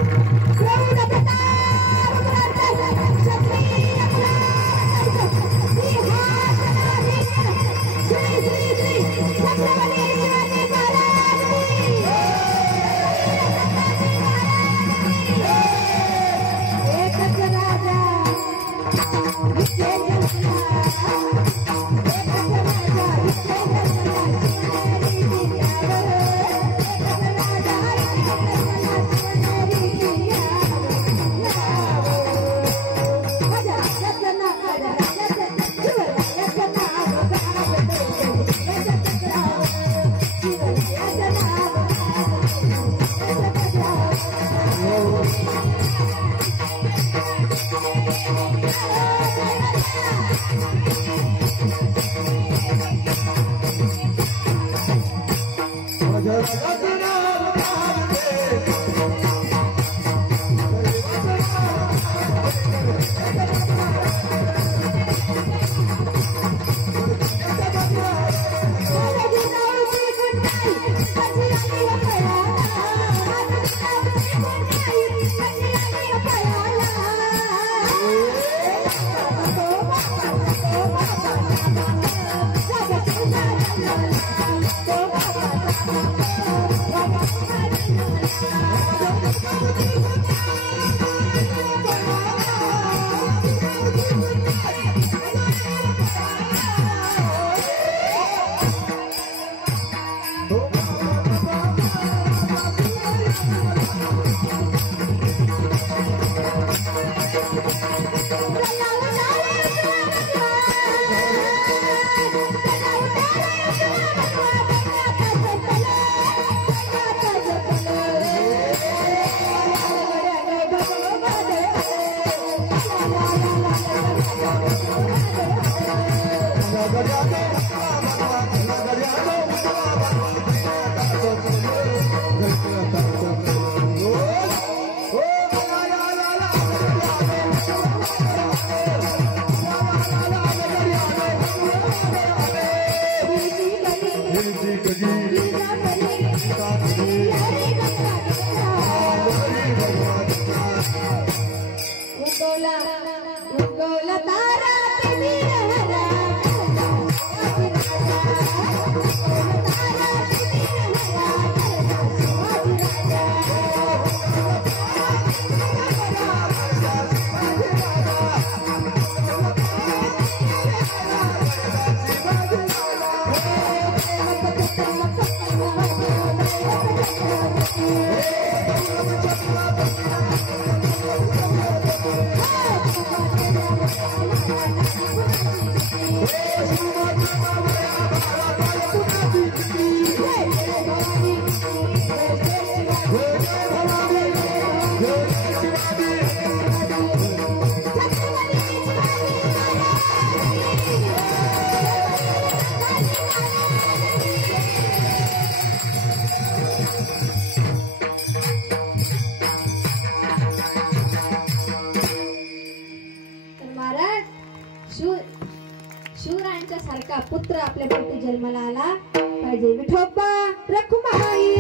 सारखा पुत्र आपल्या पोटी जन्माला आला पाहिजे. विठोबा रखुमाई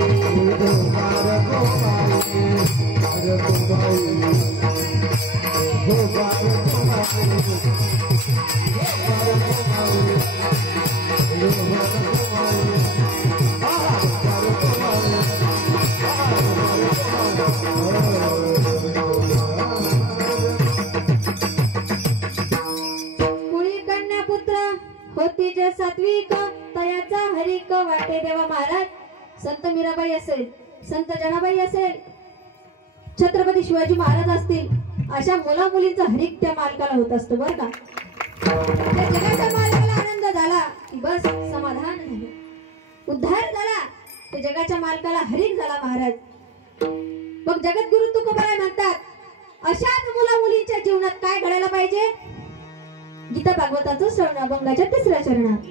होती जे सात्विक तयाचा हरिक वाटे देवा महाराज. संत मीराबाई असेल, संत जनाबाई असेल, छत्रपती शिवाजी महाराज असतील, अशा मुला मुलींचा हरिक त्या मालकाला होत असतो बरं का. त्या जगाच्या मालकाला आनंद झाला की बस समाधान झाले, उद्धार झाला. त्या जगाच्या मालकाला हरिक झाला महाराज. मग जगद्गुरु तुकोबाराय म्हणतात अशाच मुला मुलींच्या जीवनात काय घडायला पाहिजे. गीता भागवताचं श्रवण अभंगाच्या 3ऱ्या चरणात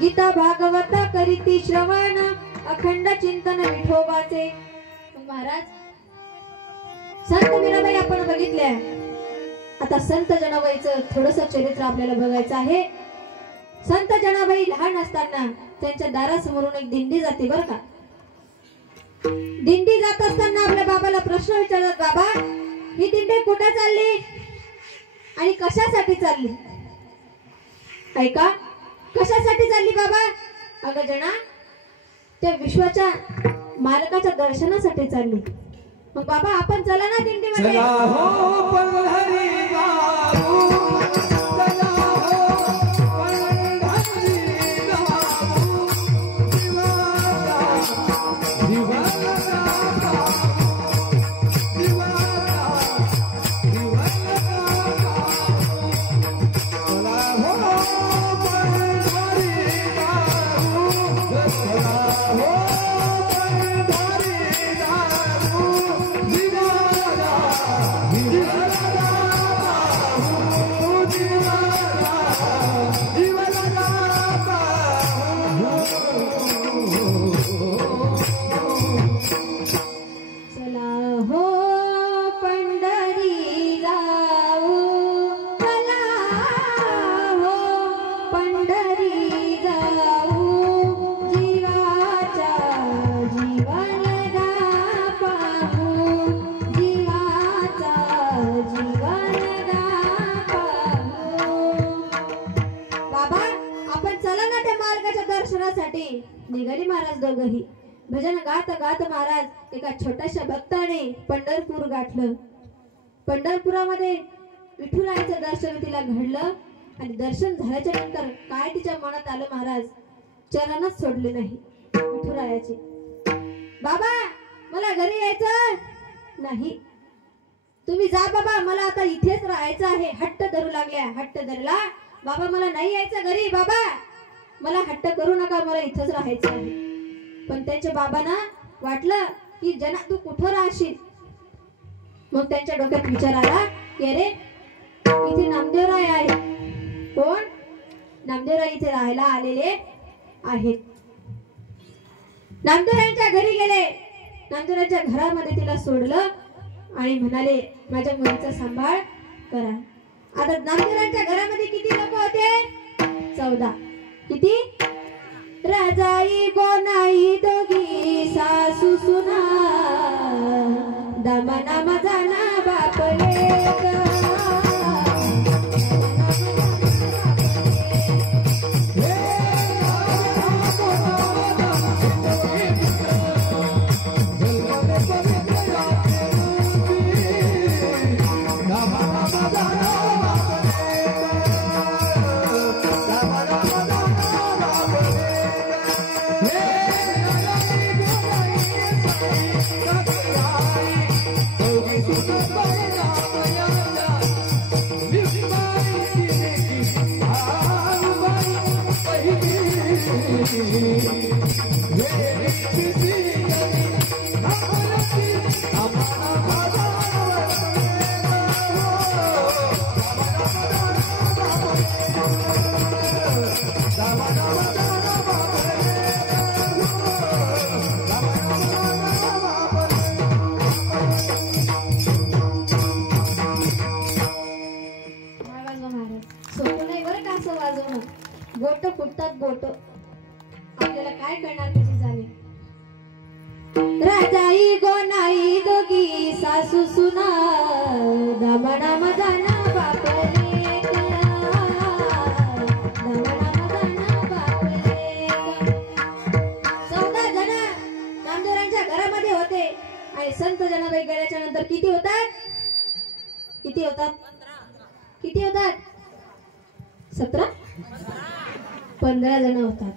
गीता भागवत करीती श्रवण अखंड चिंतन विठोबाचे. महाराज संत मीराबाई आपण बघितल्या. आता संत जनाबाईचं थोडस चरित्र आपल्याला बघायचं आहे. संत जनाबाई लहान असताना त्यांच्या दारासमोरून एक दिंडी जाते बरं का. दिंडी जात असताना आपल्या बाबाला प्रश्न विचारतात, बाबा ही दिंडी कुठे चालली आणि कशासाठी चालली. ऐका, कशासाठी चालली बाबा. अगं जना, त्या विश्वाच्या मालकाच्या दर्शनासाठी चालली. मग बाबा आपण चला ना दिंडीमध्ये. चला हो पंढरी गाऊ, चला हो पंढरी गाऊ, दिवाला दिवाला दिवाला, चला हो पंढरी गाऊ. पंढरपुरासाठी निघाली महाराज दोघही. भजन गात गात महाराज एका छोट्याशा भक्ताने पंढरपूर गाठलं. पंढरपुरामध्ये विठुरायाचं दर्शन तिला घडलं आणि दर्शन झाल्याच्या नंतर काय तिच्या मनात आलं महाराज, चरणच सोडले नाही विठुरायाचे. बाबा मला घरी यायचं नाही. तुम्ही जा बाबा, मला आता इथेच राहायचं आहे. हट्ट धरू लागल्या. हट्ट धरला, बाबा मला नाही यायचं घरी, बाबा मला हट्ट करू नका, मला इथेच राहायचं आहे. पण त्यांच्या बाबांना वाटलं की जना तू कुठं राहशील. मग त्यांच्या डोक्यात विचार आला की अरे इथे नामदेवराय आहे. कोण? नामदेवराय इथे राहायला आलेले आहेत. नामदेवरायांच्या घरी गेले. नामदेवरायांच्या घरामध्ये तिला सोडलं आणि म्हणाले माझ्या मुलीचा सांभाळ करा. आता नामदेवरायांच्या घरामध्ये किती लोक होते? 14. किती? राजाई गोनाई दोघी सासू सुना, दमना मजाना बापले ग. बोट फुटतात बोट, आपल्याला काय करणार त्याची जाणे. राजाई गोनाई दोघी सासू सुना, दमना मजाना बापले ग. दमना मजाना बापले ग. 14 जण नामदेवरांच्या घरामध्ये होते आणि संत जनाबाई गेल्याच्या नंतर किती होतात? किती होतात? किती होतात? 17? 15 जण होतात.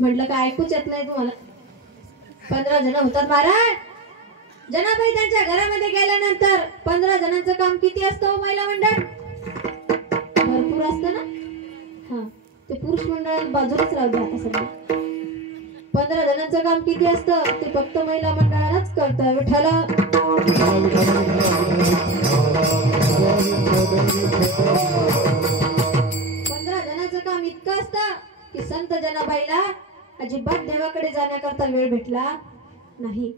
म्हटलं काय ऐकूच येत नाही तुम्हाला? 15 जण होतात महाराज. जनाबाई त्यांच्या घरामध्ये गेल्यानंतर 15 जणांचं काम किती असतं महिला मंडळ? भरपूर असतं ना. हा, ते पुरुष मंडळ बाजूलाच राहू द्या आता सध्या. 15 जणांचं काम किती असतं ते फक्त महिला मंडळालाच करतं. विठ्ठला 15 जणांचं काम इतकं असतं की संत जनाबाईला अजिबात देवाकडे जाण्याकरता वेळ भेटला नाही.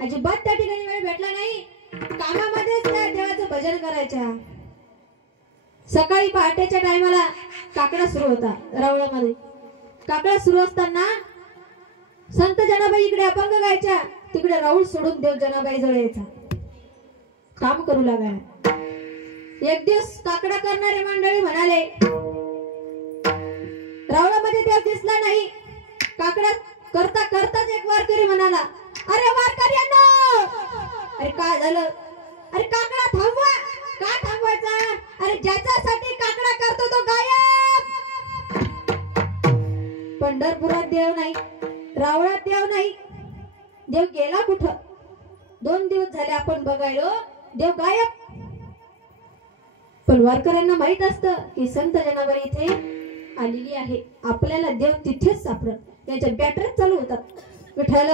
अजिबात त्या ठिकाणी वेळ भेटला नाही. कामामध्येच त्या देवाचं भजन करायच्या. सकाळी पहाटेच्या टायमाला काकडा सुरू होता रावळामध्ये. काकडा सुरू असताना संत जनाबाई इकडे अभंग गायच्या, तिकडे राऊळ सोडून देव जनाबाई जवळ यायचा, काम करू लागायला. एक दिवस काकडा करणारे मंडळी म्हणाले रावळामध्ये देव दिसला नाही. काकडा करता करताच एक वारकरी म्हणाला, अरे वारकऱ्यांनो, अरे काय झालं? अरे काकडा थांबवा. का थांबवायचा? अरे ज्याच्यासाठी काकडा करतो तो गायब. पंढरपुरात देव नाही, रावळात देव नाही. देव गेला कुठं? 2 दिवस झाले आपण बघायलो, देव गायब. पण वारकऱ्यांना माहित असतं की संत जनाबाई इथे आलेली आहे, आपल्याला देव तिथेच सापडत. त्याच्या बॅटरीच चालू होतात. विठ्ठल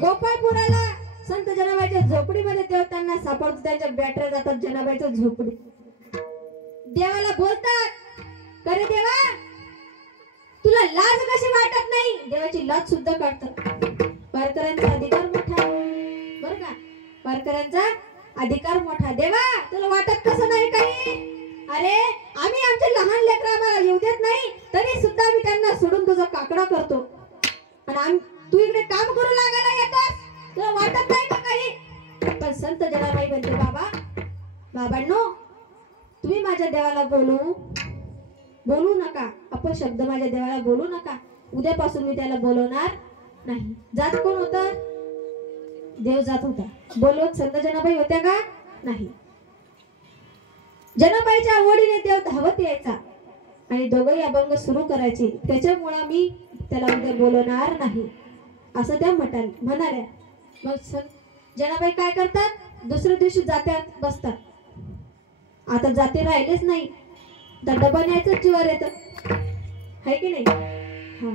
गोपाळपुराला संत जनाबाईच्या झोपडीमध्ये देव त्यांना सापडतो. त्यांच्या बॅटऱ्या जातात जनाबाईच्या झोपडी. देवाला बोलतात, करे देवा तुला लाज कशी वाटत नाही? देवाची लाज सुद्धा काढतात. वारकऱ्यांचा अधिकार मोठा बर का, वारकऱ्यांचा अधिकार मोठा. देवा तुला वाटत कसं नाही काही? अरे आम्ही आमचे लहान लेकरांना येऊ देत नाही तरी सुद्धा मी त्यांना सोडून तुझा काकडा करतो आणि तू इकडे काम करू लागायला येतोस, तुला वाटत नाही का काही? पण संत जनाबाई म्हणते, बाबा बाबांनो तुम्ही माझ्या देवाला बोलू नका, अपशब्द माझ्या देवाला बोलू नका. उद्यापासून मी त्याला बोलवणार नाही. जात कोण होता? देव जात होता. बोलवत संत जनाबाई होत्या का? नाही. जनाबाईच्या आवडीने देव धावत यायचा आणि दोघंही अभंग सुरू करायचे. त्याच्यामुळे मी त्याला उद्या बोलवणार नाही असं त्या म्हणाल्या. मग जनाबाई काय करतात? दुसऱ्या दिवशी जात्यात बसतात. आता जाते राहिलेच नाही. तर डबा न्यायचं जीवावर येतं, आहे की नाही? हा.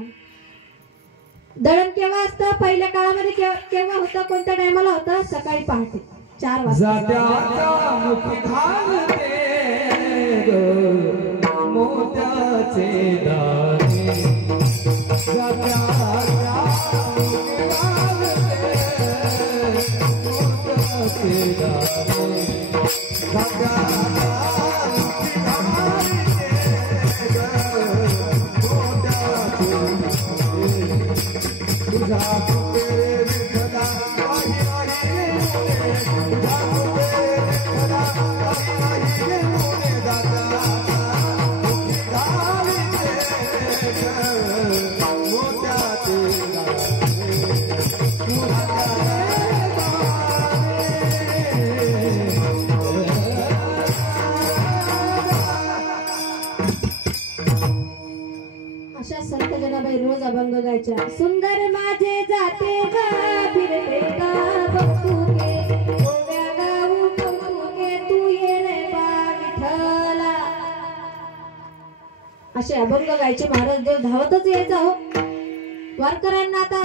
दळण केव्हा असतं? पहिल्या काळामध्ये केव्हा होतं? कोणत्या टायमाला होतं? सकाळी पहाटे 4 वाजता. मोत्याचे दाणे संत जनाबाई रोज अभंग गायच्या. सुंदर माझे जाते गा फिरते गा बघतुके गोव्या गाऊ कौतुके तू ये रे बा विठ्ठला. असे अभंग गायचे. महाराज देव धावतच यायचा हो. वारकऱ्यांना आता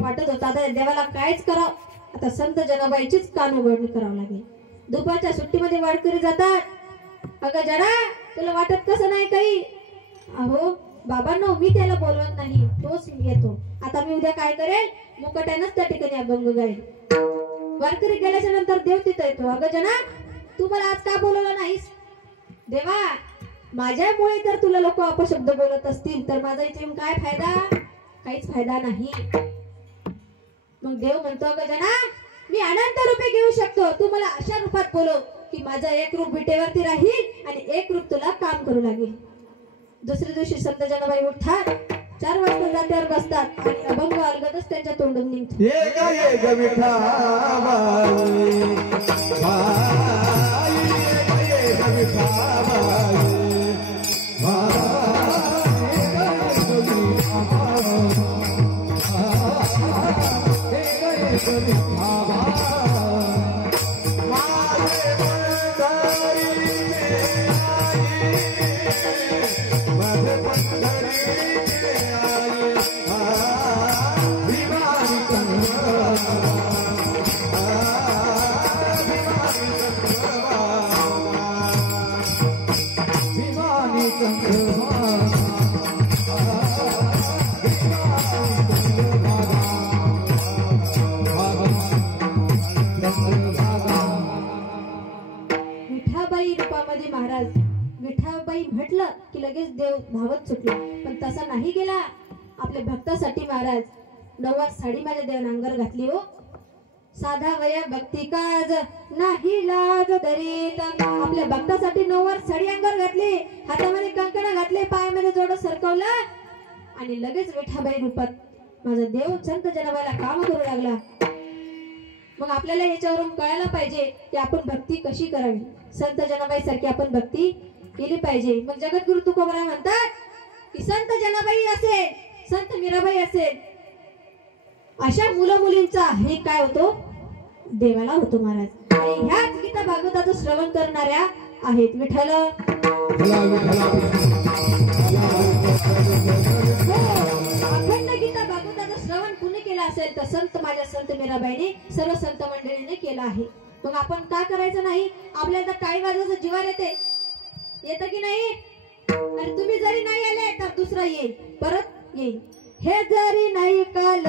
वाटत होतं आता देवाला कायच करावं. आता संत जनाबाईचीच कान उघडणी करावं लागेल. दुपारच्या सुट्टीमध्ये वारकरी जातात. अगं जना, तुला वाटत कसं नाही काही? अहो बाबांनो, मी त्याला बोलवत नाही, तोच येतो. आता मी उद्या काय करेल? मुकट्यानंच त्या ठिकाणी अभंग गाईल. वारकरी गेल्याच्या नंतर देव तिथं येतो. अगं जना, तू मला आज का बोलवलं नाहीस? देवा, माझ्यामुळे जर तुला लोक अपशब्द बोलत असतील तर माझा इथे येऊन काय फायदा? काहीच फायदा नाही. मग देव म्हणतो, अगं जना, मी अनंत रूपे घेऊ शकतो. तू मला अशा रूपात बोलव की माझं एक रूप विटेवरती राहील आणि एक रूप तुला काम करू लागेल. दुसऱ्या दिवशी संत जनाबाई उठतात, 4 वाजता जात्यावर बसतात आणि अभंग अलगदच त्यांच्या तोंडून निघतो. विठाबाई रूपामध्ये महाराज विठाबाई म्हटलं की लगेच देव धावत सुटला. पण तसा नाही गेला. आपल्या भक्तासाठी महाराज नववार साडी माझ्या देवाने अंगावर घातली हो. साधा वया भक्ती काज नाही लाज दरीत. आपल्या भक्तासाठी नववार साडी अंगावर घातली, हातामध्ये कंकण घातले, पायामध्ये जोड सरकवलं आणि लगेच विठाबाई रूपात माझा देव संत जनाबाईला काम करू लागला. मग आपल्याला याच्यावरून कळायला पाहिजे की आपण भक्ती कशी करावी. संत जनाबाई सारखी आपण भक्ती केली पाहिजे. मग जगद्गुरु तुकोबाराय म्हणतात की संत जनाबाई असेल, संत मीराबाई असेल, अशा मुलं मुलींचा हे काय होतो? देवाला होतो महाराज. आणि ह्याच गीता भागवताचं श्रवण करणाऱ्या आहेत. विठ्ठल अखंड गीता भागवताचं श्रवण कुणी केलं असेल तर संत माझ्या संत मीराबाईने, सर्व संत मंडळीने केलं आहे. मग आपण काय करायचं नाही? आपल्याला टाळी वाजवायचं जीवावर येतं की नाही? आणि तुम्ही जरी नाही आले तर दुसरा येईल, परत येईल. हे जरी नाही काल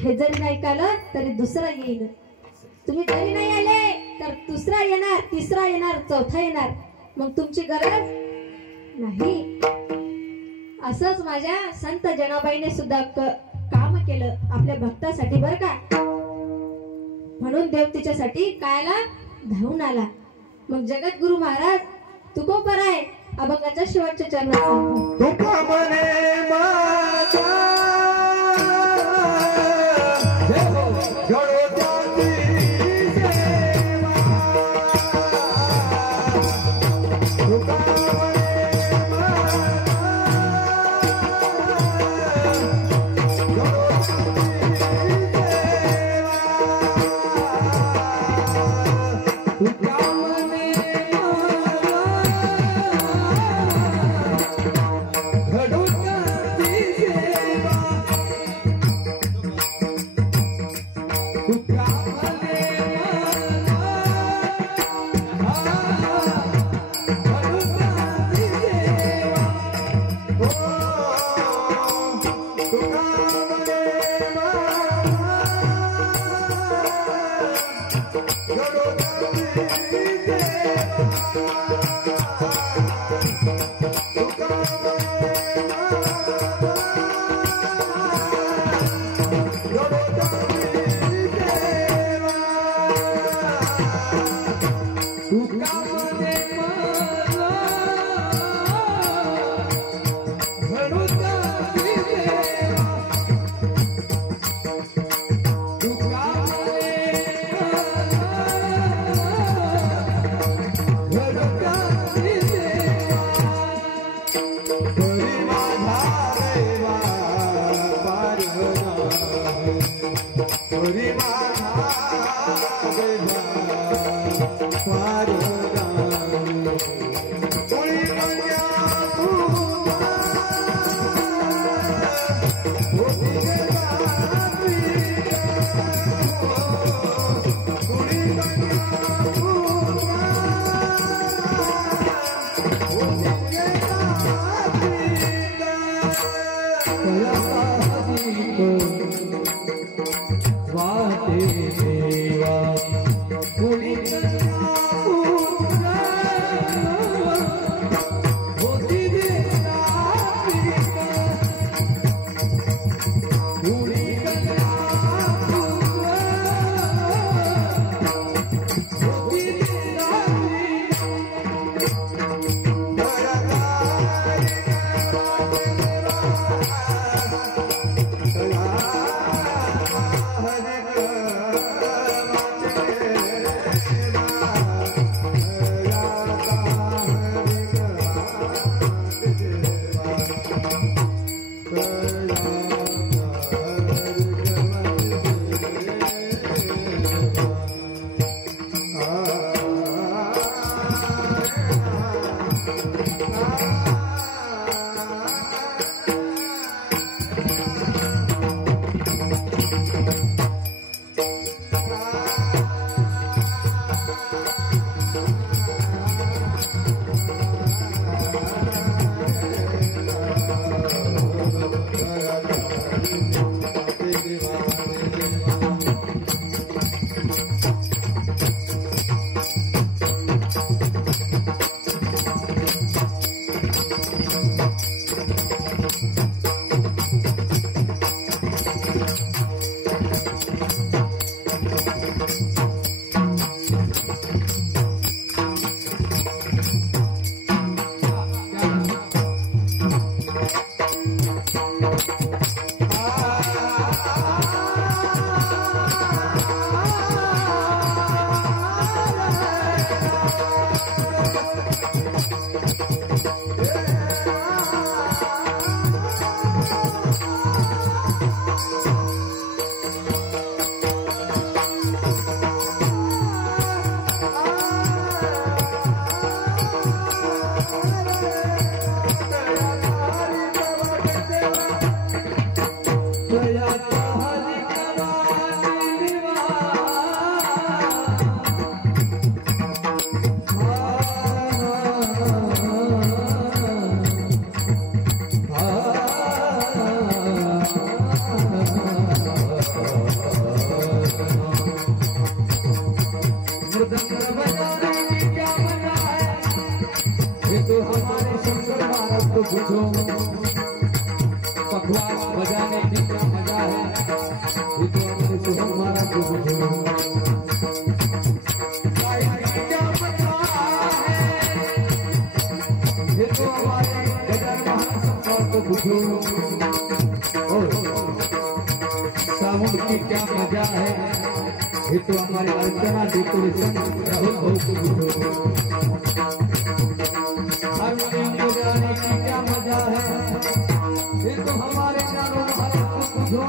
हे जरी नाही कालं तरी दुसरा येईल. तुम्ही जरी नाही आले तर दुसरा येणार, तिसरा येणार, चौथा येणार. मग तुमची गरज नाही. असंच माझ्या संत जनाबाईने सुद्धा काम केलं आपल्या भक्तासाठी बर का. म्हणून देव तिच्यासाठी कायला धावून आला. मग जगद्गुरु महाराज तुकोबराय अभंगाच्या शेवटच्या चरणात तुका म्हणे माझा घडो त्याची सेवा. तुका म्हणे माझा घडो त्याची सेवा. तुका म्हणे घडो त्याची सेवा. तुका म्हणे घडो त्याची सेवा. तुका म्हणे घडो त्याची सेवा. तुका तो हमारे शंकर महाराज को पूछो साउंड की क्या मजा है। ये तो हमारे अर्चना डेकोरेशन राहुल भाऊ को पूछो। हारमोनियम बजाने की क्या मजा है। ये तो हमारे चारों भारत को पूछो।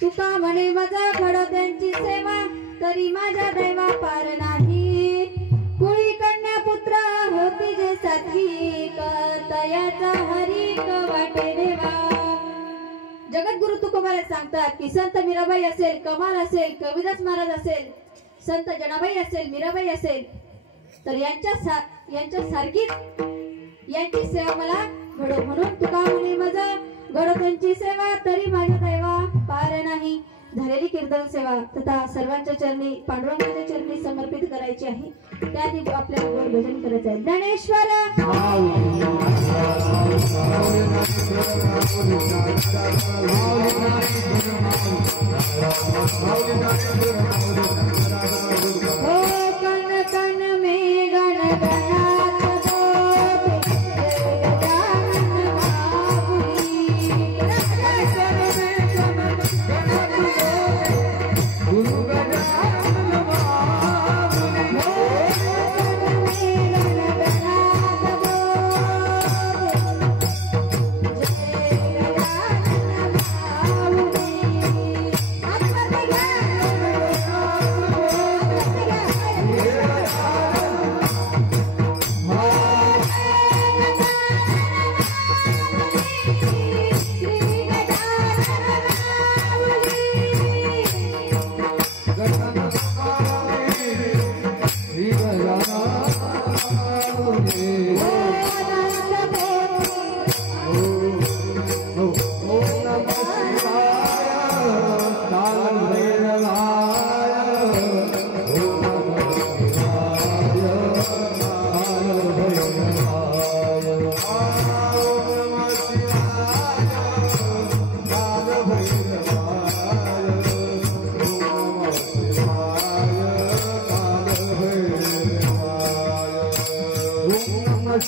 तुका म्हणे माझा घडोत्यांची सेवा तरी माझ्या दैवा पार नाही। कुळी कन्या पुत्र होती जे सात्विक तयाचा हरिक वाटे देवा। जगद्गुरु तुकोबाला सांगतात की संत मीराबाई असेल, कमाल असेल, कविदास महाराज असेल, संत जनाबाई असेल, मीराबाई असेल, तर यांच्या सारखीच यांची सेवा मला घडो। म्हणून तुका म्हणे माझा घडो त्यांची सेवा तरी माझ्या दैवा पार नाही। झालेली कीर्तन सेवा तथा सर्वांच्या चरणी पांडुरंगाच्या चरणी समर्पित करायची आहे। त्याआधी आपल्याला गोड भजन करायचं आहे। ज्ञानेश्वर हो कन कन में गणगणात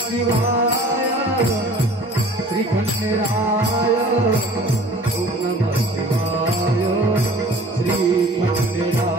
शिवाय श्री खंडेराय ओम नमः शिवाय श्री खंडेराय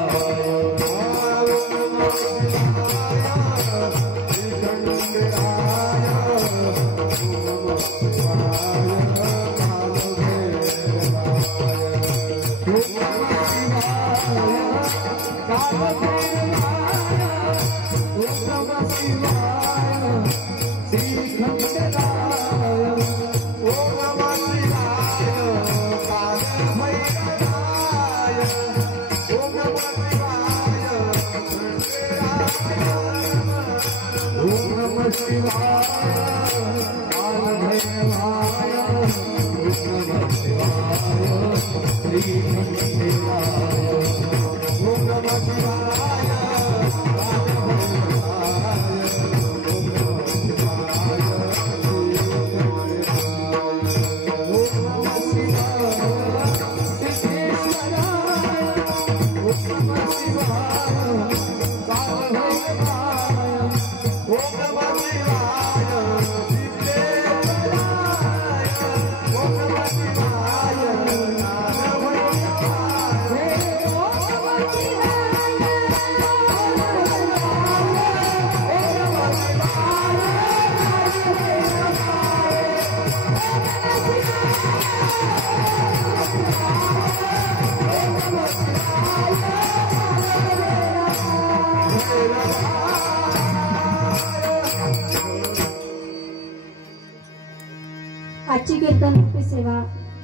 आजची कीर्तन सेवा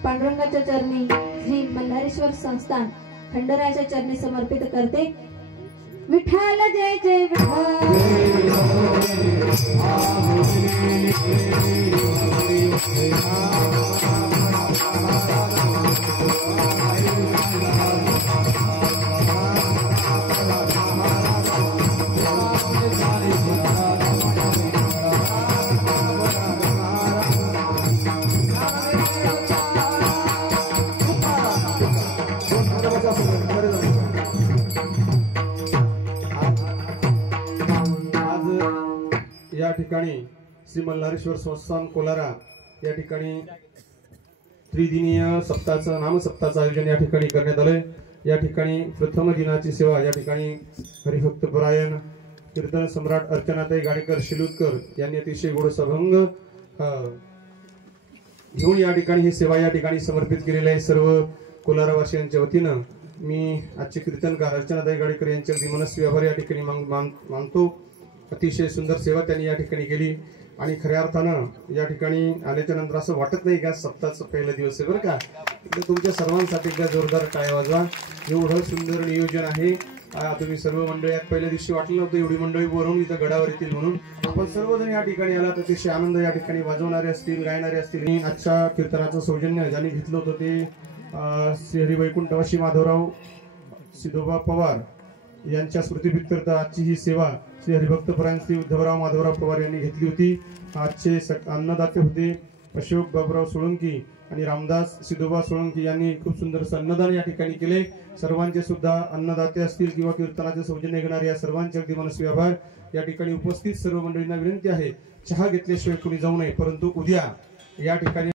पांडुरंगाच्या चरणी श्री मल्हारेश्वर संस्थान खंडरायाच्या चरणी समर्पित करते. विठ्ठल जय जय या ठिकाणी श्री मल्हारेश्वर संस्थान कोलारा या ठिकाणी त्रिदिनीय सप्ताहाचं नामसप्ताहाचं आयोजन या ठिकाणी करण्यात आलंय. या ठिकाणी प्रथम दिनाची सेवा या ठिकाणी हरिभक्त परायण कीर्तन सम्राट अर्चनाताई गाडेकर शिलूतकर यांनी अतिशय गोड सभंग घेऊन या ठिकाणी ही सेवा या ठिकाणी समर्पित केलेली आहे. सर्व कोलारावासियांच्या वतीनं मी आजचे कीर्तनकार अर्चनाताई गाडेकर यांचे अगदी मनस्वी आभार या ठिकाणी मानतो. अतिशय सुंदर सेवा त्यांनी या ठिकाणी केली आणि खऱ्या अर्थानं या ठिकाणी आल्याच्या नंतर असं वाटत नाही का सप्ताहाचा पहिला दिवस आहे बरं का. तुमच्या सर्वांसाठी एकदा जोरदार टाळ्या वाजवा. एवढं सुंदर नियोजन आहे. तुम्ही सर्व मंडळी पहिल्या दिवशी वाटलं नव्हतं एवढी मंडळी वरून इथं गडावर येतील म्हणून. आपण सर्वजण या ठिकाणी आलात. अतिशय आनंद या ठिकाणी वाजवणारे असतील गायणारे असतील. आजच्या कीर्तनाचं सौजन्य ज्यांनी घेतलं होतं ते श्री हरिवैकुंठवासी माधवराव सिद्धोबा पवार यांच्या स्मृतिप्रीत्यर्थ आजची ही सेवा श्री हरिभक्त परायण श्री उद्धवराव माधवराव पवार यांनी घेतली होती. आजचे अन्नदाते होते अशोक बाबुराव सोळंकी आणि रामदास सिद्धोबा सोळंकी यांनी खूप सुंदर अन्नदान या ठिकाणी केले. सर्वांचे सुद्धा अन्नदाते असतील किंवा कीर्तनाचे सौजन्य घेणारे या सर्वांचे अगदी मनस्वी आभार. या ठिकाणी उपस्थित सर्व मंडळींना विनंती आहे चहा घेतल्याशिवाय कोणी जाऊ नये. परंतु उद्या या ठिकाणी